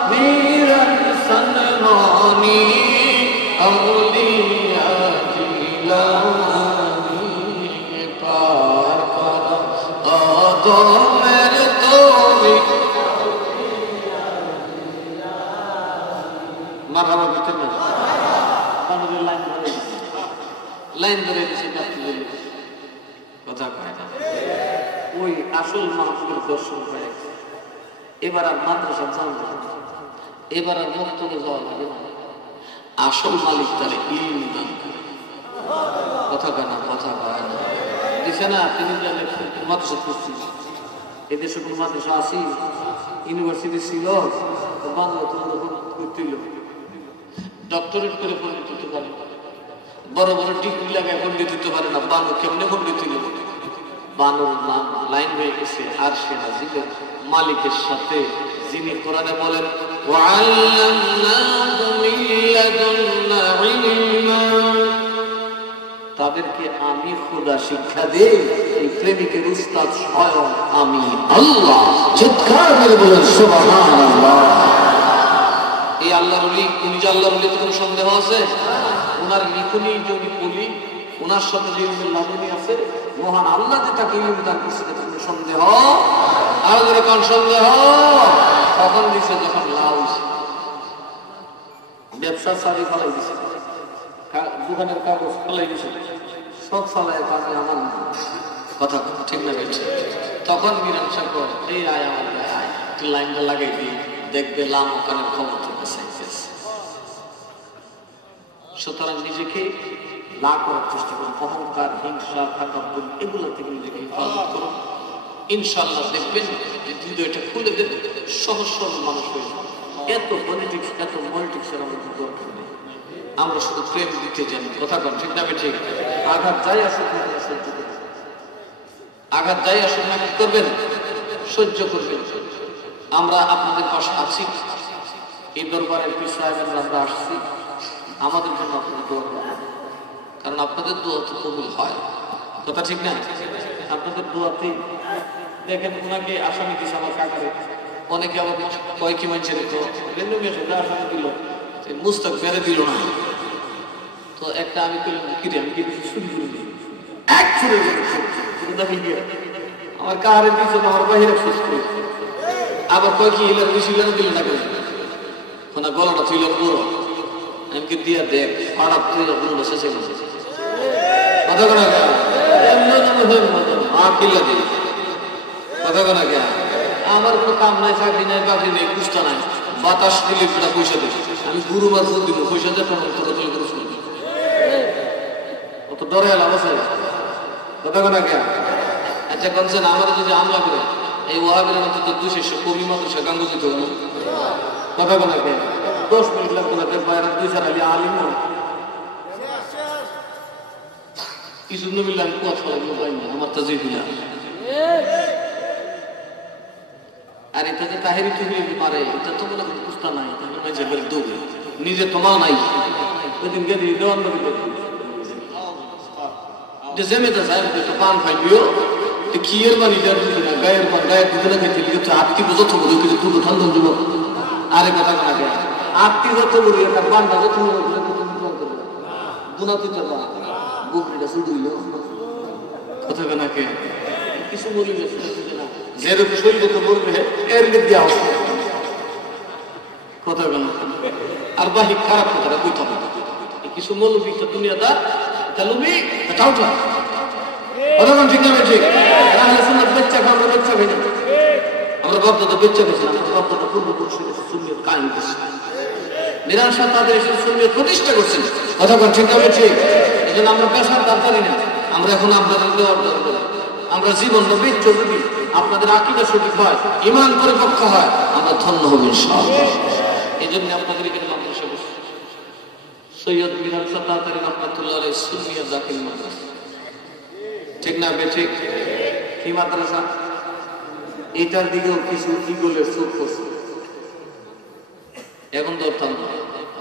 মীরান সনমানি, আউলিয়া জিলানি, পার করো আদমের তরি। মারহাবা করতেন না? লাইন ধরে দিচ্ছে, কথা কয় না। ওই আসল মাহফিলের দর্শন হয়ে গেছে। এবার আর মাদ্রাসা জানবে, এবার আর বক্তব্য যাওয়া লাগে না। আসল মালিক তাহলে ইলম দান করে। কথা কেনা কথা হয় না দিছে না। তিনি মাদ্রাসা করছি, এদেশে কোনো মাদ্রাসা আসি, ইউনিভার্সিটি ছিল, বাংলা করছিল, ডক্টরেট করে পণ্ডিত হতে পারে, বড় বড় ডিগ্রি লাগায় পণ্ডিত হতে পারে না। বানু কেমনে পণ্ডিত হইল? বানুর নাম লাইন হয়ে গেছে আর সে নাজিলের মালিকের সাথে, যিনি কোরআনে বলেন তাদেরকে আমি খোদা শিক্ষা দেই। এই প্রেমিকের উস্তাদ স্বয়ং আমি আল্লাহ। চিৎকার করে বলেন সুবহানাল্লাহ। এই আল্লাহর ওলি, উনি যে আল্লাহর ওলি, তো কোনো সন্দেহ আছে? ওনার লিখনি যদি বলি, ওনার সাথে যে ইলমের লাদুনি আছে, মহান আল্লাহ যে তাকে ইলম দান করছে, কোনো সন্দেহ? আর যদি কোন সন্দেহ তখন দিচ্ছে যখন লাউ ব্যবসার সারি ফলাই দিছে, দোকানের কাগজ ফলাই দিছে, সব ফলায় কাজে আমার কথা ঠিক না বেছে। তখন মীরাংসা কর এই আয় আমার আয় তুই লাইনটা লাগাই দিই, দেখবে লাম ওখানে খবর থেকে চাইতেছে। সুতরাং নিজেকে না করার চেষ্টা করুন, অহংকার, হিংসা, তাকাব্বুর এগুলো থেকে নিজেকে হেফাজত করুন। ইনশাআল্লাহ দেখবেন যে হৃদয়টা খুলে দেন, সহজ সরল মানুষ হয়ে যাবে। এত পলিটিক্স, এত পলিটিক্সের আমাদের দরকার নেই। আমরা শুধু প্রেম দিতে জানি। কথা কন ঠিক না ঠিক? আঘাত যাই আসুক না সহ্য করবেন, আঘাত যাই আসুক না করবেন, সহ্য করবেন। আমরা আপনাদের পাশে আছি, এই দরবারের পীর সাহেবের আমরা আসছি, আমাদের জন্য আপনাদের দোয়া করবেন, কারণ আপনাদের দোয়া তো কবুল হয়। কথা ঠিক না? আপনাদের দোয়াতে দেখেন ওনাকে আসামি দিছে আমার কাকারে, অনেকে আবার কয়েকই মানুষের তো রেন্দু মেয়ে আসামি দিল, মুস্তাক বেড়ে দিল না। তো একটা আমি পেলাম কিরে, আমি কিন্তু শুরু করি এক ছুড়ে দেখে গিয়ে আমার কাহারে দিচ্ছে, আমার বাহিরে শেষ করে আবার কয়েক হিলার বেশি হিলার দিল না কেন, ওনার গলাটা ছিল পুরো এমনকি দিয়া দেখ হঠাৎ তুই গুলো শেষে গেছে। কথা কোনা কে কিল্লা দিই, কথা কোনা কে আমার কোনো কাম নাই, চাকরি নাই, বাকরি নেই, কুস্তা নাই, বাতাস দিলে সেটা পয়সা দিই, আমি গুরু মার ফুল দিব, পয়সা দিয়ে করে শুনবি, অত ডরে এলাম আছে। কথা কোনা কে আচ্ছা কনসেন আমাদের যদি আমলা করে এই ওয়াহাবের মতো তো 200 কবি মাত্র সে গাঙ্গ দিতে হবে। কথা কোনা কে 10 মিনিট লাগবে না, বাইরে 2-4 আলী আলিম না কিছু নমিলাম কথা বলাই না আমার তো যে দিলাম। আর এটা যে তাহেরি তুমি মারে, এটা তো বলে কুস্তা নাই, নিজে তোমার নাই। ওইদিন গেলি দেওয়ান জেমেতে সাহেব পান খাইলিও কি এর বানি গায়ের গায়ের দুজনে খেতে আটটি বোঝা তো বলে কিছু দুটো ঠান্ডা দিব। আরে কথা না গে আটটি যত বলি একটা বান্ডা যত গুণা তুই যাবা বুকরিটা শুধুইল। কথা কেনা কে কিছু বলি না, যেরকম শরীরে তো বলবে এর মধ্যে আও কথা কেনা আর বাহি খারাপ কথাটা কইতে হবে। কিছু মৌলবি দুনিয়াদার তালুবি টাউটা অতক্ষণ ঠিক না ঠিক তাহলে সুন্নাত বাচ্চা আমরা বাচ্চা খাই না, আমরা বাপদাদা বাচ্চা খাইছি, আমরা বাপদাদা পূর্বপুরুষের সুন্নাত কায়েম করছি, নিরাশা তাদের এসে সুন্নাত প্রতিষ্ঠা করছেন। অতক্ষণ ঠিক না ঠিক এই জন্য আমরা পেশার দরকারি না, আমরা এখন আপনাদের দেওয়ার দরকার। আমরা জীবন নবীর যদি আপনাদের আকীদা সঠিক হয়, ঈমান পরিপক্ক হয়, আমরা ধন্য হব ইনশাআল্লাহ। এই জন্য আপনাদের এখানে মাদ্রাসা বসে সৈয়দ মিরাজ সাত্তারি রহমাতুল্লাহ আলাইহি সুন্নিয়া জাকির মাদ্রাসা, ঠিক না ঠিক? কি মাদ্রাসা? এটার দিকেও কিছু ইগলের চোখ করছে। এখন ধরতাম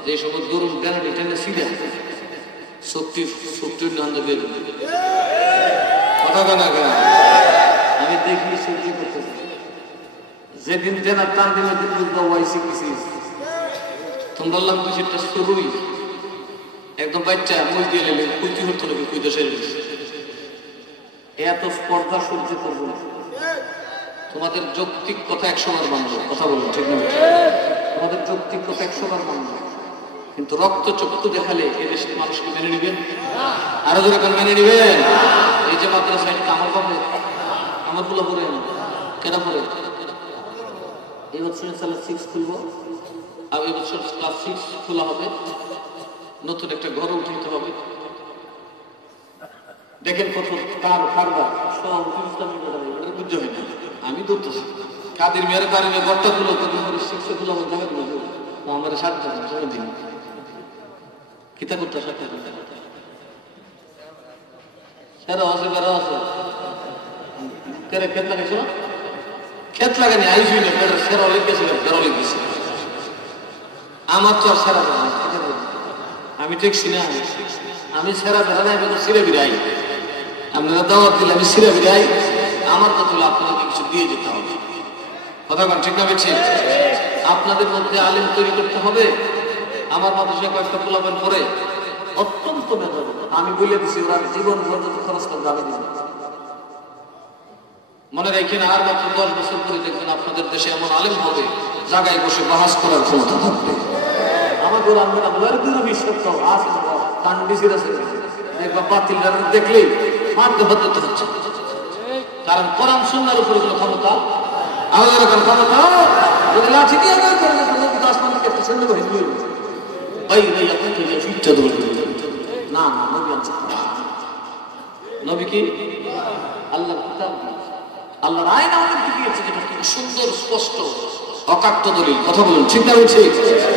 যে সময় দরুন গ্যারান্টি টেনে সিধা শক্তির নান্দ দিয়ে কথা কানা আমি দেখি সত্যি করতেছি। যেদিন টেনার টান দিনে দিন ওয়াইসি কিছু তোমরা বললাম তুই সেটা শুরুই একদম বাচ্চা মুখ দিয়ে লেগে কুইতি হতো নাকি কুইতে সেরে এত স্পর্ধা সহ্য করবো না। তোমাদের যৌক্তিক কথা 100 বার মানবো, কথা বলবো ঠিক না? তোমাদের যৌক্তিক কথা 100 বার মানবো, কিন্তু রক্ত চক্ষু দেখালে এদেশের মানুষকে মেনে নিবেন? আরো যেরকম মেনে নিবেন? এই যে মাদ্রাসা এটা আমার বাবু, আমার সবগুলো পড়ে না কেনা পড়ে এই বছর ইনশাআল্লাহ 6 খুলবো আর এই বছর ক্লাস 6 খোলা হবে নতুন একটা ঘর উঠাইতে হবে দেখেন কত কারবার সব ইসলামী এটা বুঝতে হয় না আমি ধরতেছি কাদের মেয়ের কারণে ঘরটা খুলো কত করে 6 খুলা হবে জায়গা খুলো আমার 7 জন দিন কিতা করতে সাথে সেরা আছে বেরা আছে কেরে ক্ষেত লাগাইছো ক্ষেত লাগানি আইসুই না সেরা লেগেছিল বেরো লেগেছে আমার তো আর সেরা বেড়া আমি দেখছি না আমি সেরা বেড়া নাই বেরো সিরে বিরাই আপনারা দাওয়াত দিলে আমি সিরে বিরাই আমার তো তুলে আপনাকে কিছু দিয়ে যেতে হবে কথা বল ঠিক না বেছি আপনাদের মধ্যে আলেম তৈরি করতে হবে আমার মাদ্রাসায় কয়েকটা পোলাপান পরে অত্যন্ত মেধাবী আমি বলে দিচ্ছি ওরা জীবন পর্যন্ত খরচ করতে আমি দিব মনে রাখেন আর মাত্র 10 বছর পরে দেখবেন আপনাদের দেশে এমন আলেম হবে জায়গায় বসে বাহাস করার ক্ষমতা থাকবে আমাকে ওরা আমরা বলার কোনো বিশ্বাস তো আছে কান্ডিসির আছে একবার বাতিলদার দেখলেই মারতে বাধ্য হচ্ছে কারণ কোরআন সুন্নাহর উপরে কোনো ক্ষমতা আমাদের কোনো ক্ষমতা যদি লাঠি দিয়ে আদায় করে তো আসমান থেকে একটা ছেলে হয়ে গেল ভাই ভাই আপনি তো ইচ্ছা ধরে না না নবী আছে নবী কি আল্লাহর কিতাব আল্লাহর আইন আমাদেরকে দিয়েছে যেটা খুব সুন্দর স্পষ্ট অকাট্য দলিল কথা বলুন ঠিক না বলছি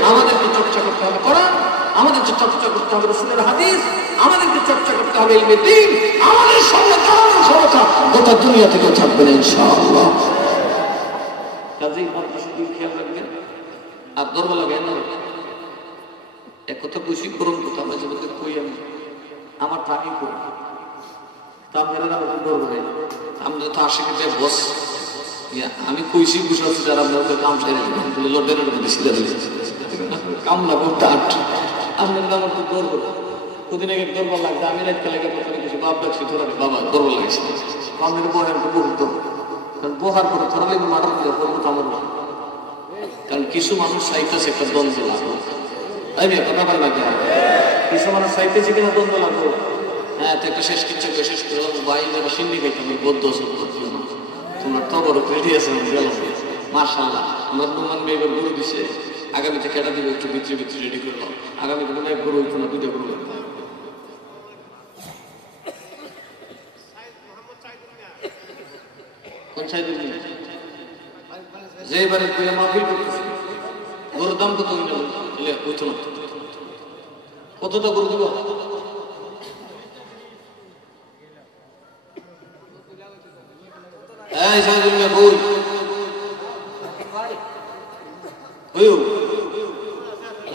আমাদেরকে চর্চা করতে হবে কোরআন আমাদেরকে চর্চা করতে হবে রাসূলের হাদিস আমাদেরকে চর্চা করতে হবে ইলমে দ্বীন আমাদের সঙ্গে কারণ সমতা গোটা দুনিয়া থেকে থাকবে না ইনশাআল্লাহ কাজেই মাদ্রাসা দিন খেয়াল রাখবেন আর দুর্বল লাগে না এক কথা কইছি করুন কথা আমরা যেভাবে কই আমি আমার টাকি করি তা মেরে না দুর্বল হয় আমরা তো আশিকে যে বস আমি কইছি বুঝাচ্ছি যারা আপনাদের কাম সেরে বলে লড়বেন মধ্যে সিধা দিয়েছে কামলা করতে আট আপনাদের আমার খুব গর্ব প্রতিদিন এক দুর্বল লাগছে আমি রাখতে লাগে প্রথমে কিছু বাপ ডাকছি ধরা বাবা দুর্বল লাগছে আমাদের বহের তো বহুত কারণ বহার পরে ধরলে মাটার দিয়ে পড়বো তো আমার কারণ কিছু মানুষ চাইতেছে একটা দ্বন্দ্ব লাগবে তাই না কথা বল লাগে কিছু মানুষ চাইতেছে কিনা দ্বন্দ্ব লাগবে হ্যাঁ তো একটা শেষ কিচ্ছু শেষ করে বাইরে সিন্ডি খাইতে আমি বদ্ধ তোমার তো বড় পেটি আছে মাশাআল্লাহ আমার নুমান মেয়ের গরু দিছে আগামীতে কেটা দিবে একটু ভিতরে ভিতরে রেডি করলাম আগামীতে কোনো এক গরু হইতো না দুইটা গরু কোন সাইড যে বারে তুই মাহফিল করতেছিস গরুর দাম কত হইল হইতো না কতটা গরু দিব এই সাইদুল মিয়া কই ওইও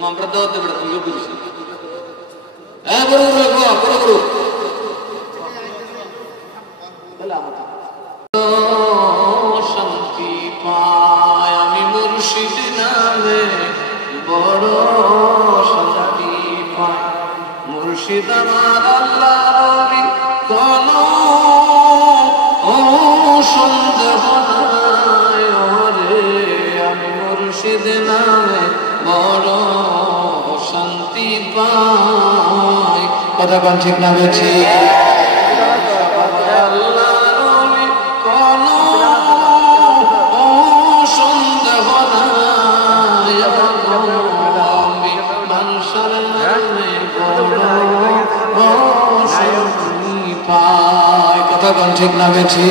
আমরা দাওয়াত দেব তুমি বুঝিস হ্যাঁ বড় বড় শান্তি পায় আমি মুর্শিদ নামে বড় শান্তি পায় মুর্শিদ আমার আল্লাহর কোন সন্দেহ নাই ওরে আমি মুর্শিদ নামে বড় শান্তি পাই কথা কোন ঠিক না বলছি কোন সন্দেহ নাই আমি মানুষের নামে বড় শান্তি পাই কথা কোন ঠিক না বলছি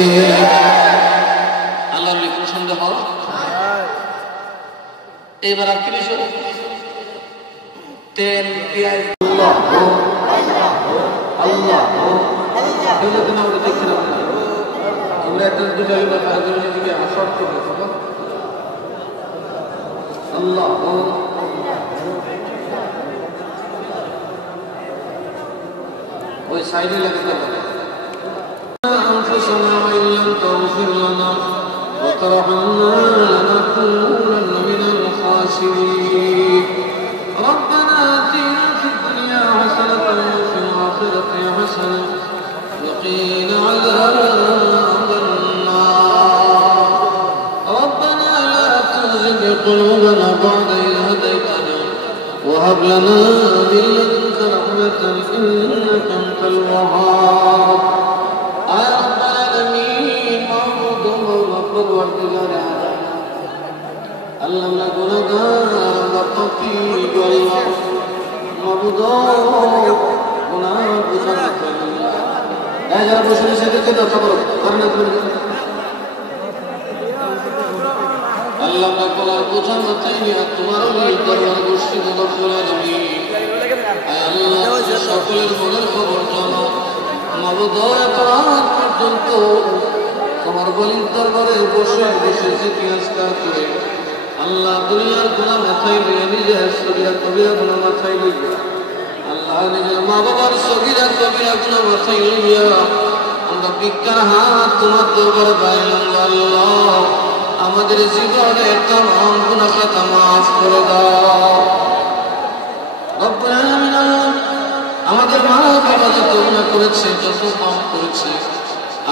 আল্লাহর লিখন সন্দেহ এবার আর কি বিষয় তেল পেঁয়াজ আল্লাহ আল্লাহ এগুলো তো আমরা দেখি না আমরা একটা দুটো দিকে শর্ট করে আল্লাহ ওই সাইডে লেগে যাবে أنفسنا وإن لم تغفر لنا وترحمنا لنكونن من الخاسرين ربنا آتنا في الدنيا حسنة وفي الآخرة حسنة وقنا عذاب النار ربنا لا تزغ قلوبنا بعد إذ هديتنا وهب لنا من لدنك رحمة إنك أنت الوهاب يا رب العالمين বসে সেদেরকে দরকার করো না তুমি আল্লাহ পাক বোঝানো চাইনি আর তোমার দরবার গোষ্ঠী রব্বুল আলামিন আল্লাহ সকলের মনের খবর জানো মাবুদ রাত পর্যন্ত তোমার বলির দরবারে বসে বসে জিকির আজকার করে আল্লাহ দুনিয়ার গুনাহ মাথায় নিয়ে নিজের সগীরা কবিরা গুনাহ মাথায় নিয়ে আল্লাহ নিজের মা বাবার সগীরা কবিরা গুনাহ মাথায় নিয়ে আমরা বিজ্ঞান হাত তোমার দরবারে বাইলাম আল্লাহ আমাদের জীবনে तमाम গুনাহ খাতা মাফ করে দাও রব্বুল আলামিন আমাদের মা বাবা যত গুনাহ করেছে যত পাপ করেছে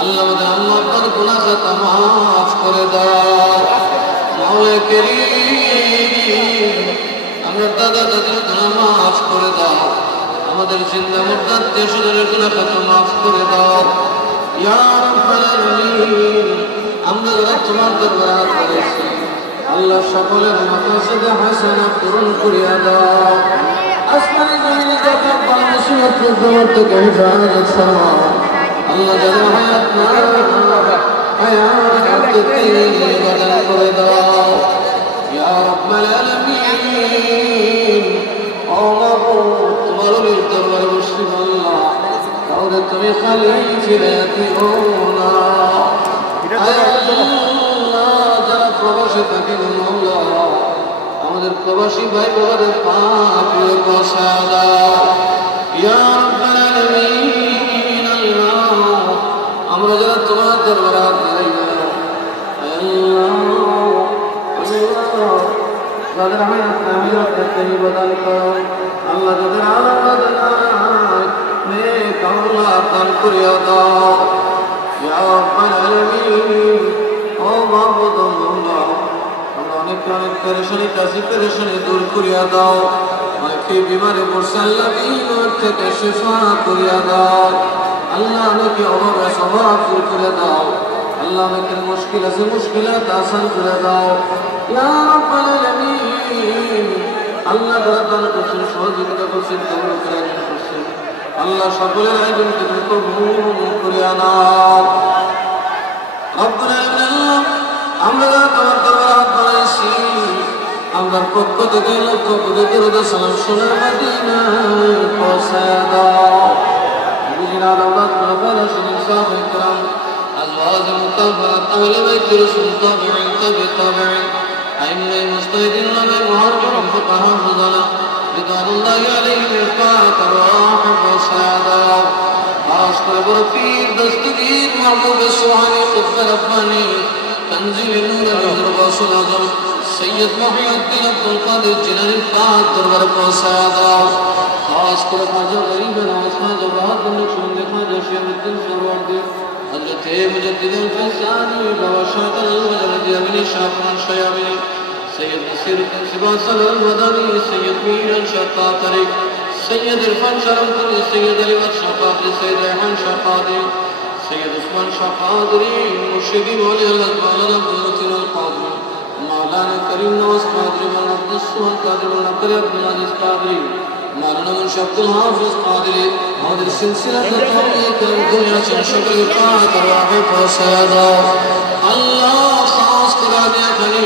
আল্লাহ আমাদের আল্লাহ আব্বার গুনাহ খাতা মাফ করে দাও মাওলা কারীম আমরা দাদা দাদির গুনাহ মাফ করে দাও আমাদের জিন্দা মুর্দা আত্মীয়-স্বজনের গুনাহ খাতা মাফ করে দাও ইয়া রাব্বাল আলামিন আমরা যারা তোমার দরবারে হাত বাড়াইছি আল্লাহ সকলের মাকাসিদ হাসানা পূরণ করিয়া দাও আসমানি জমিনে যত বালা মুসিবত প্রবর্তন থেকে হেফাজত ফরমাও আল্লাহ যারা হায়াত না হায়াত দিয়ে বদল করে দাও ইয়া রাব্বাল আলামিন ও মাবুদ তোমার দরবারে বসছি আল্লাহ কাউরে তুমি খালি ফিরে দিও না যারা প্রবাসে থাকি মাওলা আমাদের প্রবাসী ভাই বোনদের পাপের পৌঁছা দাও ইয়া রাব্বাল আলামিন আল্লাহ আমরা যারা তোমার দরবারে হাত বাড়াইব আল্লাহ যাদের হায়াতে বদল করো আল্লাহ যাদের আলাদ নাই নেক আল্লাহ দান করিয়া দাও ইয়া রাব্বাল আলামিন ও মাবুদ আল্লাহ আমরা অনেক পেরেশানি কাজী পেরেশানি দূর করিয়া দাও অনেকে বিমারে পড়ছে আল্লাহ বিমার থেকে শিফা করিয়া দাও আল্লাহ অনেকে অভাবে স্বভাব দূর করে দাও আল্লাহ অনেকের মুশকিল আছে মুশকিলাত আসান করে দাও ইয়া রাব্বাল আলামিন আল্লাহ যারা দান করছেন সহযোগিতা করছেন কবুল করে করছেন আল্লাহ সকলের আয়োজনকে কবুল করিয়া নাও রব্বুল আলামিন আমরা তোমার দরবারে হাত বাড়াইছি আমার পক্ষ থেকে লক্ষ কোটি দরুদ সালাম সোনার মদিনায় পৌঁছায়া দাও বুঝিনা আল্লাহ তাআলা শুনুন সাহাবায়ে کرام আজওয়াজ মুতাহহারাত আহলে বাইত রাসূল তাবিঈন তাবিঈন আইম্মায়ে মুজতাহিদিন ওয়া মুহাররিম ফুকাহা ফুদালা রিদওয়ানুল্লাহি আলাইহিম ফাতারাহ পৌঁছায়া দাও খাস করে বড় পীর দস্তগীর মাহবুব সুবহানী কুতব রব্বানী তনজিল নূর আল-রাসূল আযম সৈয়দ মুহিউদ্দিন আব্দুল কাদের জিলানী পাক দরবারে পৌঁছায়া দাও খাস করে খাজা গরিব নওয়াজ খাজা বাহাদুর নকশবন্দি খাজা শিয়াবুদ্দিন সরওয়ার্দী হযরত মুজাদ্দিদ আল-ফিসানি বাবা শাহজালাল ওয়াজদি আমিনী শাহপুরান শায়াবিনী সৈয়দ নাসিরউদ্দিন সিবাসাল আল-মাদানী সৈয়দ মীর শাহ তারিক সৈয়দ ইরফান শাহরামপুরি সৈয়দ আলী বাদশাহ কাদরি সৈয়দ রেহান শাহ কাদরি সৈয়দ উসমান শাহ কাদরি মুর্শিদি ওলি আল্লাহ মাওলানা আব্দুল লতিফ আল কাদরি মাওলানা করিম নওয়াজ কাদরি মাওলানা আব্দুল সুবহান কাদরি মাওলানা করিম আব্দুল আজিজ কাদরি মাওলানা মুন্সি আব্দুল হাফিজ কাদরি আমাদের সিলসিলা তাওহীদ দুনিয়া ছেড়ে সকলে পাক রাহে পৌঁছায়া দাও আল্লাহ খাস করে আমি এখানে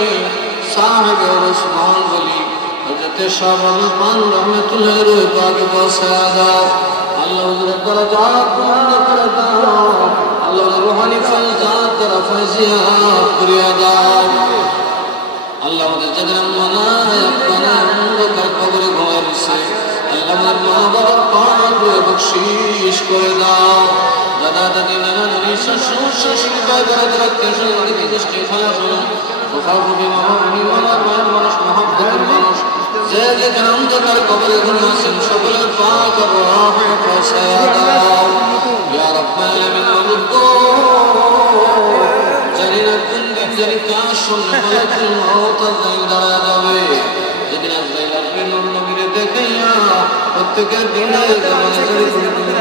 সাহেব ওসমান বলি হযরত শাহ রহমান রহমাতুল্লাহ রুহ পাকে পৌঁছায়া দাও আল্লাহ হুজুরের দরজাত বন্ধ করে দাও আল্লাহ রূহানি ফয়জাত দ্বারা ফয়জিয়াত করিয়া দাও আল্লাহ আমাদের যাদের আম্মা নাই আব্বা নাই অন্ধকার কবরে ঘুমায় রয়েছে আল্লাহ আমার মা বাবার কবরে বখশিশ করে দাও দাদা দাদি নানা নানি শ্বশুর শাশুড়ি ভাই বোনেদের আত্মীয়-স্বজনদের দৃষ্টি ফলাফল ফুফাফুফি মামা মামি মামার মায়ের মানুষ মহব্বতের মানুষ যে যেখানে অন্ধকার কবরে ঘুমিয়ে আছেন সকলের পাক রাহে পৌঁছায়া দাও ইয়া রাব্বাল আলামিন মাবুদ জানি না কোন দিন জানি কার সামনে মালাকুল মউত দাঁড়ায় যাবে যেদিন আজরাইল আসবে নূর নবীরে দেখাইয়া প্রত্যেকের দিনের জামানে জারি করে দিবেন